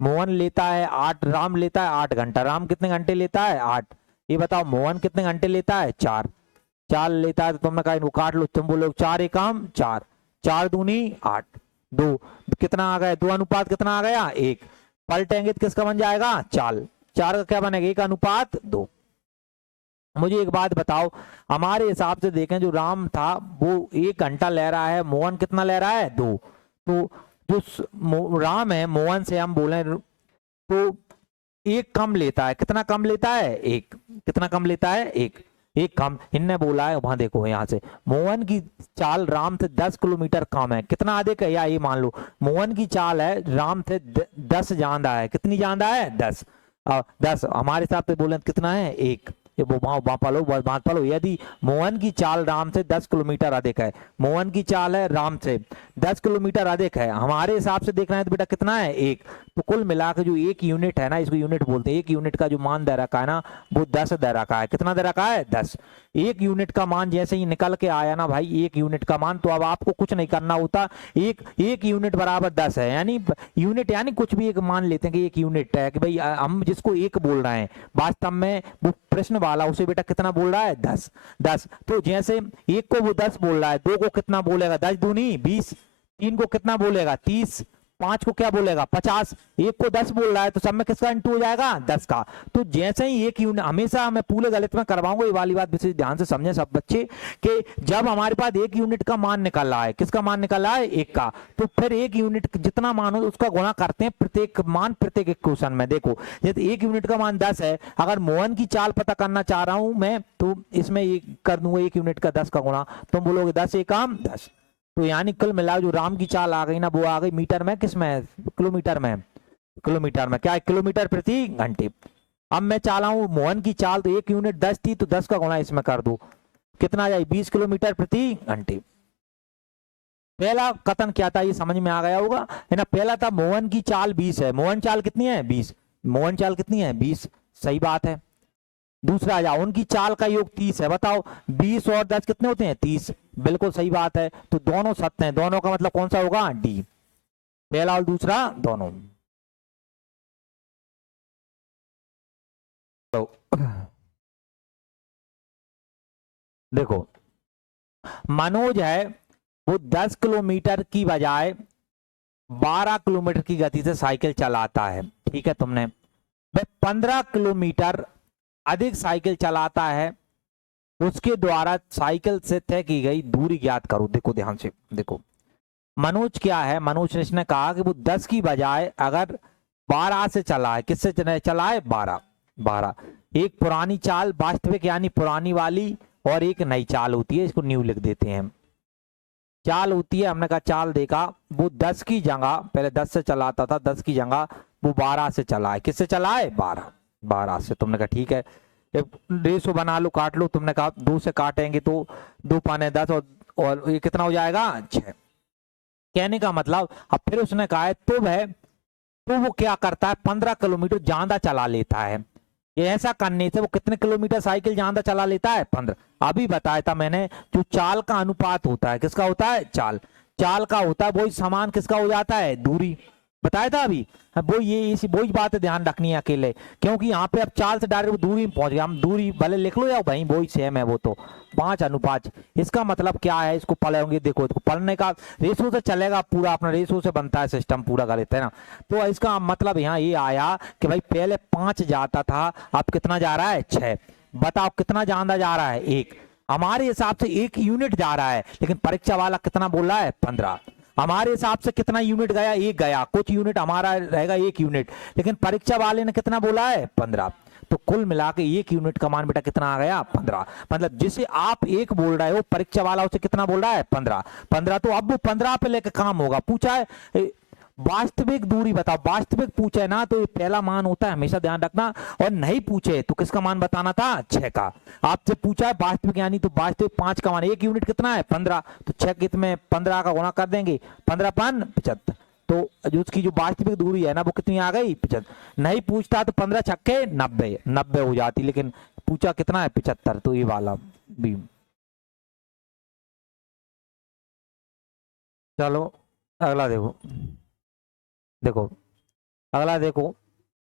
मोहन लेता है 8, राम लेता है 8 घंटा, राम कितने घंटे लेता है 8। ये बताओ मोहन कितने घंटे लेता है 4 लेता है, तो तुमने कहा इनको काट लो, तुम बोलो 4 एकम 4, 4 दूनी 8, 2 कितना आ गया 2 अनुपात कितना आ गया 1, पलटेंगे तो किसका बन जाएगा चाल, 4 का क्या बनेगा 1 अनुपात 2। मुझे एक बात बताओ, हमारे हिसाब से देखें जो राम था वो 1 घंटा ले रहा है, मोहन कितना ले रहा है 2, तो जो राम है मोहन से हम बोले तो 1 कम लेता है, कितना कम लेता है 1, कितना कम लेता है 1 कम। इनने बोला है वहां देखो यहाँ से मोहन की चाल राम से 10 किलोमीटर कम है, कितना अधिक है, या ये मान लो मोहन की चाल है राम से 10 ज्यादा है, कितनी ज्यादा है 10, 10 हमारे हिसाब से बोले कितना है 1, ये वो बात पालो। यदि मोहन की चाल राम से 10 किलोमीटर अधिक है, मोहन की चाल है राम से 10 किलोमीटर अधिक है, हमारे हिसाब से देखना है तो बेटा कितना है 1, तो कुल मिलाकर जो 1 यूनिट है ना, इसको यूनिट बोलते हैं, 1 यूनिट का जो मान दे रखा है ना वो 10 दे रखा है, कितना दे रखा है 10। 1 यूनिट का मान जैसे ही निकल के आया ना भाई 1 यूनिट का मान, तो अब आपको कुछ नहीं करना होता, एक यूनिट बराबर 10 है, यानी यूनिट यानी कुछ भी एक मान लेते हैं कि 1 यूनिट है, कि भाई हम जिसको 1 बोल रहे हैं वास्तव में वो प्रश्न वाला उसे बेटा कितना बोल रहा है 10। तो जैसे 1 को वो 10 बोल रहा है, 2 को कितना बोलेगा 10 दूनी 20, 3 को कितना बोलेगा 30, 5 को क्या बोलेगा 50, 1 को 10 बोल रहा है तो सब में किसका इंटू हो जाएगा 10 का। तो जैसे ही 1 यूनिट, हमेशा मैं पूरे गलत में करवाऊंगा ये वाली बात विशेष ध्यान से समझे सब बच्चे, कि जब हमारे पास 1 यूनिट का मान निकल रहा है, किसका मान निकल रहा है 1 का, तो फिर 1 यूनिट जितना मान हो उसका गुणा करते हैं प्रत्येक मान प्रत्येक क्वेश्चन में। देखो यदि 1 यूनिट का मान 10 है, अगर मोहन की चाल पता करना चाह रहा हूं मैं तो इसमें ये कर दूंगा 1 यूनिट का 10 का गुणा, तुम बोलोगे 10 एकम 10, तो यानी कुल मिला जो राम की चाल आ गई ना वो आ गई मीटर में, किसमें किलोमीटर में, किलोमीटर में क्या है किलोमीटर प्रति घंटे। अब मैं चाह रहा हूं मोहन की चाल तो 1 यूनिट 10 थी, तो 10 का गुणा इसमें कर दो, कितना आ जाए 20 किलोमीटर प्रति घंटे। पहला कथन क्या था ये समझ में आ गया होगा है ना, पहला था मोहन की चाल 20 है, मोहन चाल कितनी है 20, मोहन चाल कितनी है 20, सही बात है। दूसरा आ जाओ उनकी चाल का योग 30 है, बताओ 20 और 10 कितने होते हैं 30, बिल्कुल सही बात है। तो दोनों सत्य हैं, दोनों का मतलब कौन सा होगा डी, पहला और दूसरा दोनों। तो देखो मनोज है वो 10 किलोमीटर की बजाय 12 किलोमीटर की गति से साइकिल चलाता है, ठीक है, तुमने वह 15 किलोमीटर अधिक साइकिल चलाता है, उसके द्वारा साइकिल से तय की गई दूरी ज्ञात करो। देखो ध्यान से देखो मनोज क्या है, मनोज ने कहा कि वो 10 की बजाय अगर 12 से चला है, किससे चला है 12। एक पुरानी चाल वास्तविक यानी पुरानी वाली, और एक नई चाल होती है, इसको न्यू लिख देते हैं। चाल होती है, हमने कहा चाल देखा, वो 10 की जगह, पहले 10 से चलाता था, 10 की जगह वो 12 से चला है। किससे चला है 12 से। तुमने कहा ठीक है, रेशो बना लो, काट लो। तुमने कहा 2 से काटेंगे तो 2 पाने 10, और ये कितना हो जाएगा 6। कहने का मतलब, अब फिर उसने कहा है तो वो क्या करता है 15 किलोमीटर ज्यादा चला लेता है। ये ऐसा करने से वो कितने किलोमीटर साइकिल ज्यादा चला लेता है 15। अभी बताया था मैंने, जो चाल का अनुपात होता है, किसका होता है चाल का होता है, वही समान किसका हो जाता है दूरी, बताया था अभी। वो ये वही बात ध्यान रखनी है अकेले, क्योंकि यहाँ पे अब चाल से डायरेक्ट दूरी में पहुंच गया। हम दूरी भले लिख लो या भाई वही सेम है, वो तो 5:5। इसका मतलब क्या है, इसको पढ़ेंगे, देखो पढ़ने का रेशो से चलेगा, पूरा अपना रेशो से बनता है सिस्टम, पूरा गलत है ना। तो इसका मतलब यहाँ ये आया कि भाई पहले 5 जाता था, अब कितना जा रहा है 6। बताओ कितना ज्यादा जा रहा है 1। हमारे हिसाब से 1 यूनिट जा रहा है, लेकिन परीक्षा वाला कितना बोल रहा है 15। हमारे हिसाब से कितना यूनिट गया 1 गया, कुछ यूनिट हमारा रहेगा 1 यूनिट, लेकिन परीक्षा वाले ने कितना बोला है 15। तो कुल मिला के 1 यूनिट का मान बेटा कितना आ गया 15। मतलब जिसे आप 1 बोल रहे हो, परीक्षा वाला उसे कितना बोल रहा है 15। तो अब वो 15 पे लेके काम होगा। पूछा है वास्तविक दूरी बताओ, वास्तविक पूछे ना तो ये पहला मान होता है, हमेशा ध्यान रखना। और नहीं पूछे तो किसका मान बताना था 6 का। आपसे पूछा है वास्तविक यानी, तो वास्तविक 5 का मान, 1 यूनिट कितना है 15, तो 6 कितने 15 का गुणा कर देंगे, 15×5 75। तो जो उसकी जो वास्तविक दूरी है ना वो कितनी आ गई 75। नहीं पूछता तो 15×6 90 हो जाती, लेकिन पूछा कितना है 75, तो ये वाला भी। चलो अगला देखो अगला देखो,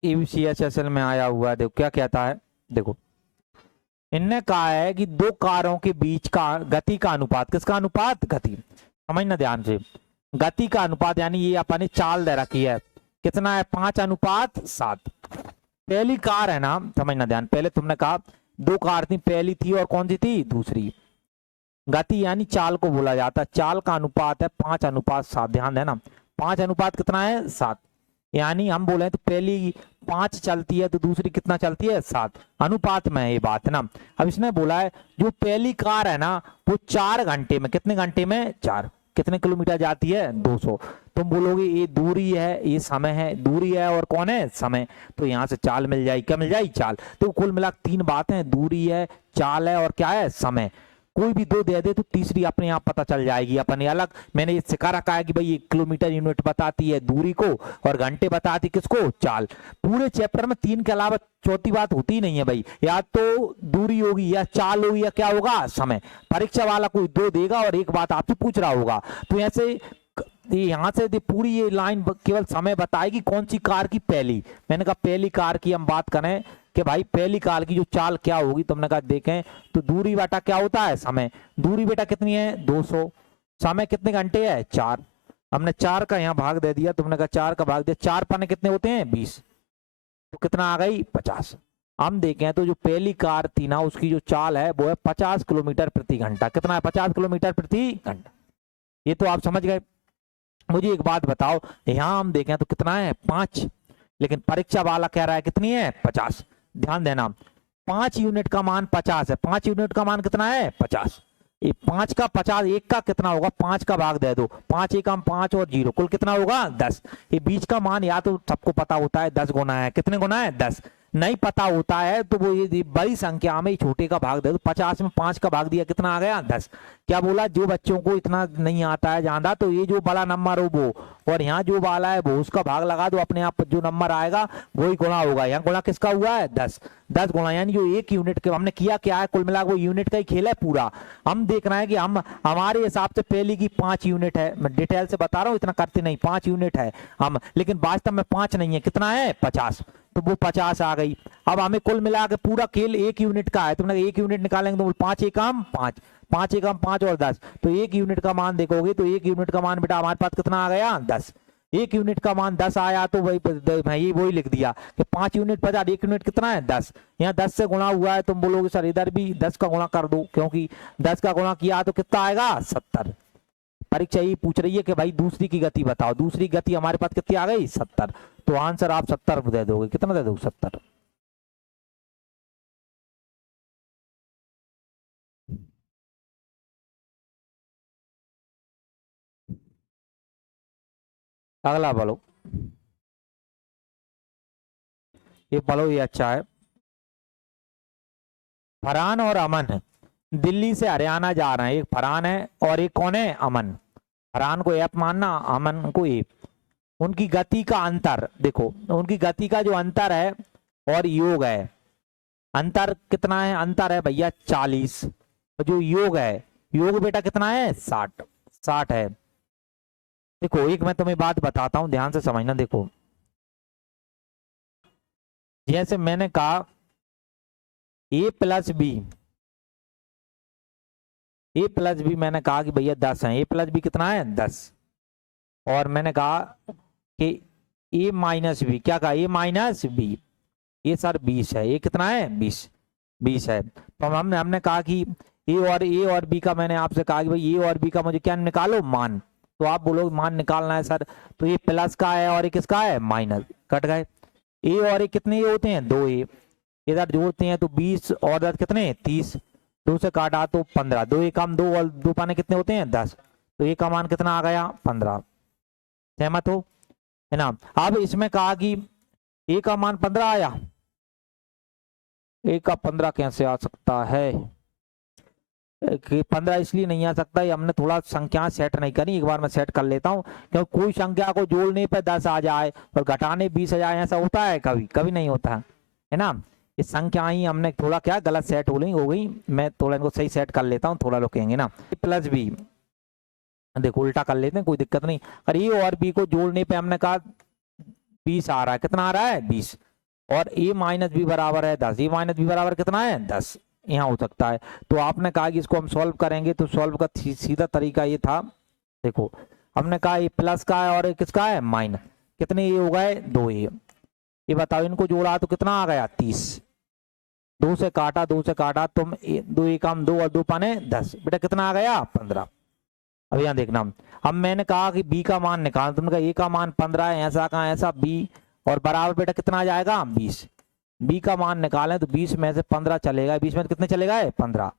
EBCSSL में आया हुआ है। देखो क्या कहता है, देखो इनने कहा है कि 2 कारों के बीच का गति का अनुपात, किसका अनुपात गति, समझना ध्यान से, गति का अनुपात, यानी ये अपने चाल दे रखी है, कितना है 5:7। पहली कार है ना, समझना ध्यान, पहले तुमने कहा 2 कार थी, पहली थी और कौन सी थी दूसरी। गति यानी चाल को बोला जाता है, चाल का अनुपात है 5:7। ध्यान देना 5 कितना है 7, यानी हम बोले तो पहली 5 चलती है तो दूसरी कितना चलती है 7, अनुपात में है ये बात ना। अब इसने बोला है जो पहली कार है ना वो 4 घंटे में, कितने घंटे में 4, कितने किलोमीटर जाती है 200। तुम बोलोगे ये दूरी है, ये समय है, दूरी है और कौन है समय, तो यहाँ से चाल मिल जाएगी, क्या मिल जाएगी चाल। तो कुल मिला 3 बातें, दूरी है, चाल है और क्या है समय। कोई भी 2 दे दे तो तीसरी अपने आप पता चल जाएगी अपने अलग। मैंने ये सिखा रखा है कि भाई ये किलोमीटर यूनिट बताती है दूरी को, और घंटे बताती किसको चाल। पूरे चैप्टर में 3 के अलावा चौथी बात होती ही नहीं है भाई, या तो दूरी होगी या चाल होगी या क्या होगा समय। परीक्षा वाला कोई 2 देगा और 1 बात आपसे पूछ रहा होगा, तो ऐसे यहाँ से पूरी ये लाइन केवल समय बताएगी कौन सी कार की पहली। मैंने कहा पहली कार की हम बात करें कि भाई पहली कार की जो चाल क्या होगी, तुमने कहा देखें तो दूरी बेटा क्या होता है समय। दूरी बेटा कितनी है 200, समय कितने घंटे है 4। हमने 4 का यहाँ भाग दे दिया, तुमने कहा 4 का भाग दिया, 4 पन्ने कितने होते हैं 20, तो कितना आ गई 50। हम देखें तो जो पहली कार थी ना उसकी जो चाल है वो है 50 किलोमीटर प्रति घंटा। कितना है 50 किलोमीटर प्रति घंटा, ये तो आप समझ गए। मुझे एक बात बताओ, यहाँ हम देखें तो कितना है 5, लेकिन परीक्षा वाला कह रहा है कितनी है 50। ध्यान देना 5 यूनिट का मान 50 है, 5 यूनिट का मान कितना है 50। ये 5 का 50, 1 का कितना होगा 5 का भाग दे दो, 5 1 5 और 0 कुल कितना होगा 10। ये बीच का मान या तो सबको पता होता है 10 गुना है, कितने गुना है 10। नहीं पता होता है तो वो ये बड़ी संख्या में छोटे का भाग दे दो, 50 में 5 का भाग दिया कितना आ गया 10। क्या बोला, जो बच्चों को इतना नहीं आता है ज्यादा तो ये जो बड़ा नंबर हो वो, और यहाँ जो वाला है वो उसका भाग लगा दो, अपने आप जो नंबर आएगा वही गुणा होगा। यहाँ गुणा किसका हुआ है 10 गुणा, यानी जो 1 यूनिट के हमने किया क्या है कुल मिला वो यूनिट का ही खेल है पूरा। हम देख रहे हैं कि हम हमारे हिसाब से पहली की 5 यूनिट है, मैं डिटेल से बता रहा हूँ, इतना करते नहीं, 5 यूनिट है हम, लेकिन वास्तव में 5 नहीं है, कितना है 50, तो वो 50 आ गई। अब हमें कुल मिला के पूरा खेल 1 यूनिट का है, तुमने 1 यूनिट निकालेंगे तो 5 एकम 5, 5 एकम 5 और 10, तो 1 यूनिट का मान देखोगे तो 1 यूनिट का मान बेटा हमारे पास कितना आ गया 10। 1 यूनिट का मान 10 आया तो वही वही लिख दिया कि 5 यूनिट 50, 1 यूनिट कितना है 10। यहाँ 10 से गुणा हुआ है, तुम बोलोगे सर इधर भी 10 का गुणा कर दो, क्योंकि 10 का गुणा किया तो कितना आएगा 70। परीक्षा ये पूछ रही है कि भाई दूसरी की गति बताओ, दूसरी गति हमारे पास कितनी आ गई 70, तो आंसर आप 70 दे दोगे। कितना दे दोगे 70। अगला बोलो, ये पढ़ो, ये अच्छा है। फरहान और अमन दिल्ली से हरियाणा जा रहे हैं। एक फरहान है और एक कौन है, अमन। फरहान को एफ मानना, अमन को ए। उनकी गति का अंतर देखो, उनकी गति का जो अंतर है और योग है, अंतर कितना है, अंतर है भैया 40। और जो योग है, योग बेटा कितना है 60, 60 है। देखो एक मैं तुम्हें बात बताता हूं, ध्यान से समझना। देखो जैसे मैंने कहा ए प्लस बी, ए प्लस बी मैंने कहा कि भैया 10 है, ए प्लस बी कितना है 10। और मैंने कहा कि ए माइनस बी, क्या कहा, ए माइनस बी, ये सर 20 है, ये कितना है 20, 20 है। तो हमने कहा कि ए और बी का, मैंने आपसे कहा कि भाई ए और बी का मुझे क्या निकालो, मान। तो आप बोलोगे मान निकालना है सर, तो ये प्लस का है और ये किसका है, माइनस। कट गए। ए और ए कितने होते हैं, 2 ए, इधर जोड़ते हैं तो 20 और इधर कितने 30, 2 से काटा तो 15, 2 एकम 2 और 2 पाने कितने होते हैं 10, तो ए का मान कितना आ गया 15। सहमत हो, है ना। अब इसमें कहा कि ए का मान 15 आया, ए का 15 कैसे आ सकता है, 15 इसलिए नहीं आ सकता, ये हमने थोड़ा संख्या सेट नहीं करी। एक बार मैं सेट कर लेता हूँ, क्योंकि कोई संख्या को जोड़ने पे 10 आ जाए और घटाने 20 आ जाए, ऐसा होता है कभी, कभी नहीं होता है ना। ये संख्या ही हमने थोड़ा क्या गलत सेट हो गई। मैं थोड़ा इनको सही सेट कर लेता हूँ, थोड़ा लोग कहेंगे ना। प्लस बी, देखो उल्टा कर लेते हैं, कोई दिक्कत नहीं। अगर ए और बी को जोड़ने पे हमने कहा 20 आ रहा है, कितना आ रहा है 20, और ए माइनस बी बराबर है 10, ए माइनस बी बराबर कितना है 10, यहाँ हो सकता है। तो आपने कहा कि इसको हम सॉल्व करेंगे, तो सॉल्व का सीधा तरीका ये था। देखो हमने कहा ये प्लस का है और ये किसका है माइनस, कितने ये हो गए 2 ये बताओ, इनको जोड़ा तो कितना आ गया 30, 2 से काटा, 2 से काटा तुम 2 एकम 2 और 2 पाने 10, बेटा कितना आ गया 15। अब यहाँ देखना, अब मैंने कहा कि बी का मान निकाल, तुमने कहा ए का मान 15 है, ऐसा कहा ऐसा बी, और बराबर बेटा कितना आ जाएगा 20। बी का मान निकालें तो 20 में से 15 चलेगा, 20 में कितने चलेगा 15,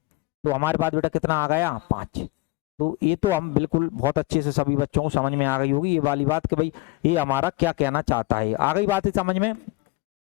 तो हमारे पास बेटा कितना आ गया 5। तो ये तो हम बिल्कुल बहुत अच्छे से सभी बच्चों को समझ में आ गई होगी ये वाली बात कि भाई ये हमारा क्या कहना चाहता है। आ गई बात है समझ में।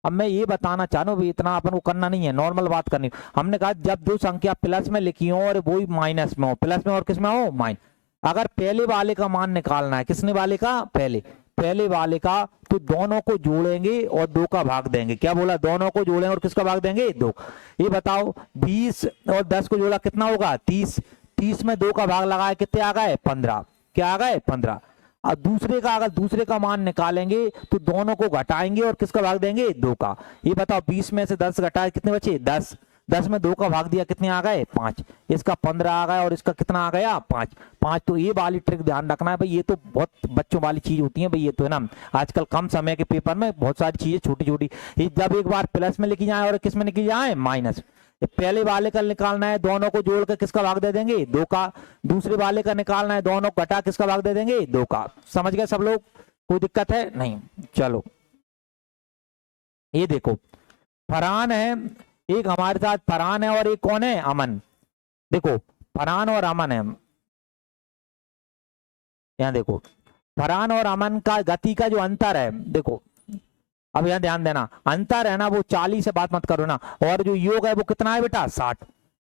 अब मैं ये बताना चाह रहा हूँ, इतना अपन को करना नहीं है, नॉर्मल बात करनी। हमने कहा जब दो संख्या प्लस में लिखी हो और वो माइनस में हो, प्लस में और किस में हो माइनस, अगर पहले वाले का मान निकालना है, किसने वाले का, पहले वाले का, तो दोनों को जोड़ेंगे और 2 का भाग देंगे। क्या बोला, दोनों को जोड़ेंगे और किसका भाग देंगे 2। ये बताओ 20 और 10 को जोड़ा कितना होगा 30, 30 में 2 का भाग लगाए कितने आ गए 15, क्या आ गए 15। और दूसरे का, अगर दूसरे का मान निकालेंगे तो दोनों को घटाएंगे और किसका भाग देंगे 2 का। ये बताओ 20 में से 10 घटाए कितने बचे 10, 10 में 2 का भाग दिया कितने आ गए 5, इसका 15 आ गया और इसका कितना आ गया 5, 5। तो ये वाली ट्रिक ध्यान रखना है भाई, ये तो बहुत बच्चों वाली चीज होती है भाई, ये तो है ना आजकल कम समय के पेपर में बहुत सारी चीजें छोटी छोटी, जब एक बार प्लस में लिखी जाए और किस में लिखी जाए माइनस, पहले वाले का निकालना है दोनों को जोड़ कर किसका भाग दे देंगे 2 का, दूसरे वाले का निकालना है दोनों घटा किसका भाग दे देंगे 2 का। समझ गए सब लोग, कोई दिक्कत है नहीं। चलो ये देखो फरहान है, एक हमारे साथ फरहान है और एक कौन है अमन। देखो फरहान और अमन है, यहाँ देखो फरहान और अमन का गति का जो अंतर है, देखो अब यहाँ ध्यान देना, अंतर है ना वो 40 से बात मत करो ना, और जो योग है वो कितना है बेटा 60।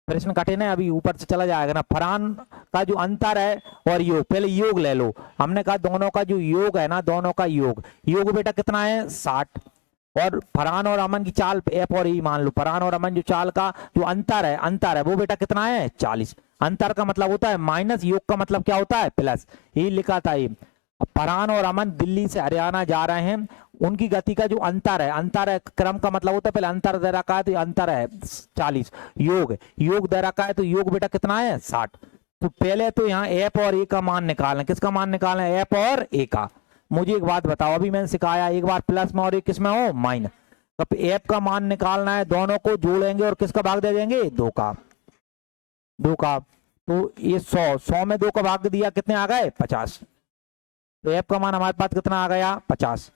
प्रश्न कठिन है, अभी ऊपर से चला जाएगा ना। फरहान का जो अंतर है और योग, पहले योग ले लो, हमने कहा दोनों का जो योग है ना, दोनों का योग, योग बेटा कितना है 60। और फरहान और अमन की चाल एफ और ई मान लो, फरहान और अमन जो चाल का जो अंतर है वो बेटा कितना है 40। अंतर का मतलब होता है माइनस, योग का मतलब क्या होता है प्लस, ये लिखा था ये। फरहान और अमन दिल्ली से हरियाणा जा रहे हैं, उनकी गति का जो अंतर है क्रम का मतलब होता है पहले अंतर दे रखा है तो अंतर है 40, योग दे रखा है तो योग बेटा कितना है 60। तो पहले तो यहाँ एफ और ए का मान निकालना, किसका मान निकालना है एफ और ए का। मुझे एक बात बताओ, अभी मैंने सिखाया एक बार प्लस में और एक किसमें हो माइनस, तो एफ का मान निकालना है, दोनों को जोड़ेंगे और किसका भाग दे देंगे 2 का, 2 का। तो ये 100 में 2 का भाग दिया, कितने आ गए 50। तो f का मान हमारे पास कितना आ गया 50।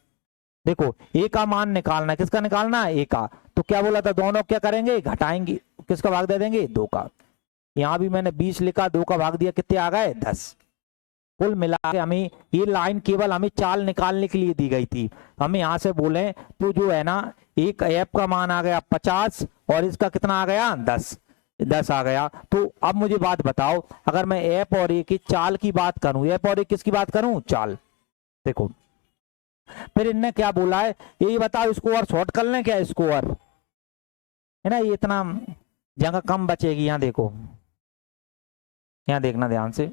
देखो a का मान निकालना है, किसका निकालना है a का। तो क्या बोला था, दोनों क्या करेंगे घटाएंगे, किसका भाग दे देंगे 2 का। यहाँ भी मैंने 20 लिखा, 2 का भाग दिया, कितने आ गए 10। कुल मिला के हमें ये लाइन केवल हमें चाल निकालने के लिए दी गई थी। हमें यहाँ से बोले तो जो है ना, एक एफ का मान आ गया 50 और इसका कितना आ गया 10 आ गया। तो अब मुझे बात बताओ, अगर मैं एफ और ए की चाल की बात करूं, एफ और ए किसकी बात करूं, चाल। देखो फिर इनने क्या बोला है, ये बताओ स्कोर शॉर्ट कर लें क्या, स्कोर है ना, ये इतना जगह कम बचेगी। यहाँ देखो, यहाँ देखना ध्यान से।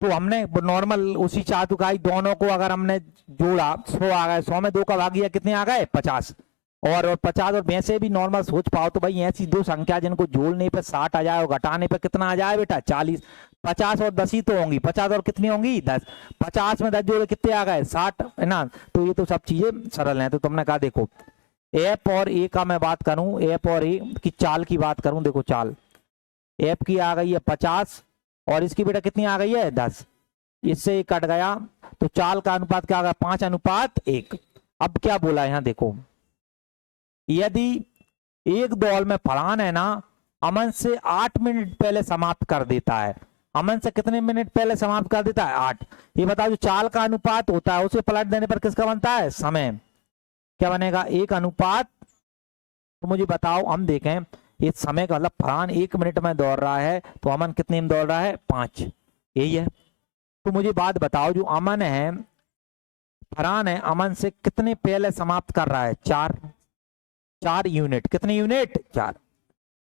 तो हमने नॉर्मल उसी चातुकाई दोनों को अगर हमने जोड़ा 100 आ गए, 100 में 2 का भाग दिया, कितने आ गए 50। और 50 और वैसे भी नॉर्मल सोच पाओ तो भाई ऐसी दो संख्या जिनको जोड़ने पे 60 आ जाए और घटाने पे कितना आ जाए बेटा 40। 50 और 10 ही तो होंगी, 50 और कितनी होंगी 10। 50 में 10 जोड़े कितने आ गए 60, है ना। तो ये तो सब चीजें सरल हैं। तो तुमने कहा देखो एफ और ए का मैं बात करूं, एफ और ए की चाल की बात करूं, देखो चाल एफ की आ गई है 50 और इसकी बेटा कितनी आ गई है 10। इससे कट गया तो चाल का अनुपात क्या आ गया 5:1। अब क्या बोला यहाँ देखो, यदि एक दौड़ में फरहान है ना अमन से 8 मिनट पहले समाप्त कर देता है, अमन से कितने मिनट पहले समाप्त कर देता है 8। ये बताओ जो चाल का अनुपात होता है उसे पलट देने पर किसका बनता है समय, क्या बनेगा 1:। तो मुझे बताओ हम देखें इस समय का मतलब फरहान 1 मिनट में दौड़ रहा है तो अमन कितने में दौड़ रहा है 5, यही है। तो मुझे बात बताओ जो अमन है, फरहान है अमन से कितने पहले समाप्त कर रहा है 4 यूनिट, कितने यूनिट 4।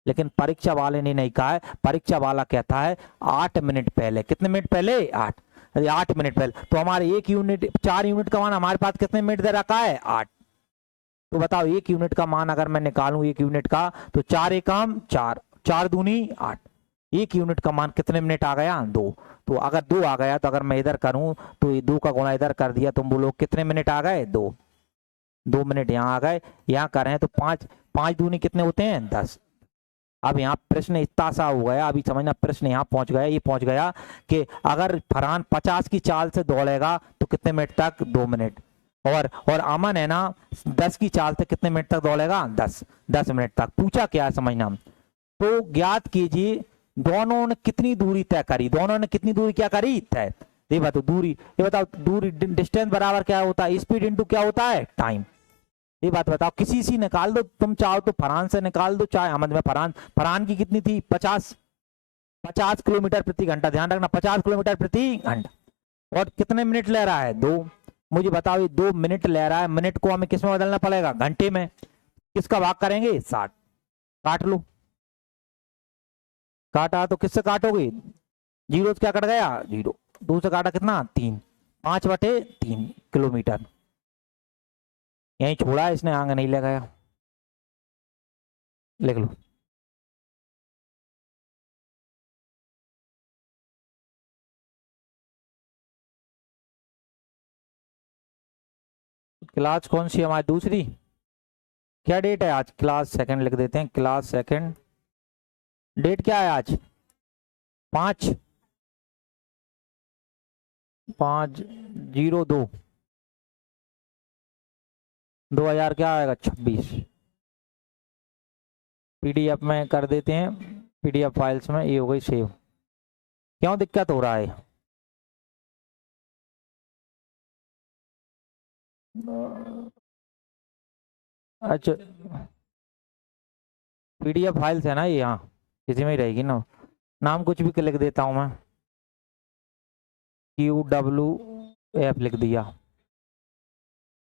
लेकिन परीक्षा वाले ने नहीं कहा है, परीक्षा वाला कहता है 8 मिनट पहले, कितने मिनट पहले 8 मिनट पहले। तो हमारे 1 यूनिट 4 यूनिट का मान हमारे पास कितने मिनट दे रखा है 8। तो बताओ 1 यूनिट का मान अगर मैं निकालूं 1 यूनिट का तो 4 एकम 4, 4 दूनी 8। 1 यूनिट का मान कितने मिनट आ गया 2। तो अगर 2 आ गया तो अगर मैं इधर करूं तो ये 2 का गुणा इधर कर दिया, तुम बोलो कितने मिनट आ गए 2 मिनट यहाँ आ गए। यहाँ करें तो 5 दूनी कितने होते हैं 10। अब यहाँ प्रश्न इतना सा हो गया, अभी समझना प्रश्न यहाँ पहुंच गया, ये पहुंच गया कि अगर फरहान 50 की चाल से दौड़ेगा तो कितने मिनट तक 2 मिनट, और अमन है ना 10 की चाल से कितने मिनट तक दौड़ेगा 10 मिनट तक। पूछा क्या है समझना, तो ज्ञात कीजिए दोनों ने कितनी दूरी तय करी, दोनों ने कितनी दूरी क्या करी तय। ये बताओ दूरी, ये बताओ दूरी डिस्टेंस बराबर क्या होता है स्पीड इंटू क्या होता है टाइम। ये बात बताओ, किसी से निकाल दो, तुम चाहो तो फरहान से निकाल दो, चाहे अहमद में फरहान की कितनी थी 50 किलोमीटर प्रति घंटा, ध्यान रखना 50 किलोमीटर प्रति घंटा। और कितने मिनट ले रहा है 2। मुझे बताओ ये 2 मिनट ले रहा है, मिनट को हमें किस में बदलना पड़ेगा घंटे में। किसका भाग करेंगे 60, काट लो। काटा तो किससे काटोगे, 0 क्या कट गया 0, 2 से काटा कितना 3, 5/3 किलोमीटर। यहीं छोड़ा है इसने, आगे नहीं लगाया, लिख लो। क्लास कौन सी हमारी दूसरी, क्या डेट है आज, क्लास सेकंड लिख देते हैं, क्लास सेकंड। डेट क्या है आज 5/02/2000 क्या आएगा 26। पीडीएफ में कर देते हैं, पीडीएफ फाइल्स में ये हो गई सेव। क्यों दिक्कत हो रहा है, अच्छा पीडीएफ फाइल्स है ना ये, यहाँ किसी में ही रहेगी ना। नाम कुछ भी लिख देता हूँ मैं, QWF लिख दिया।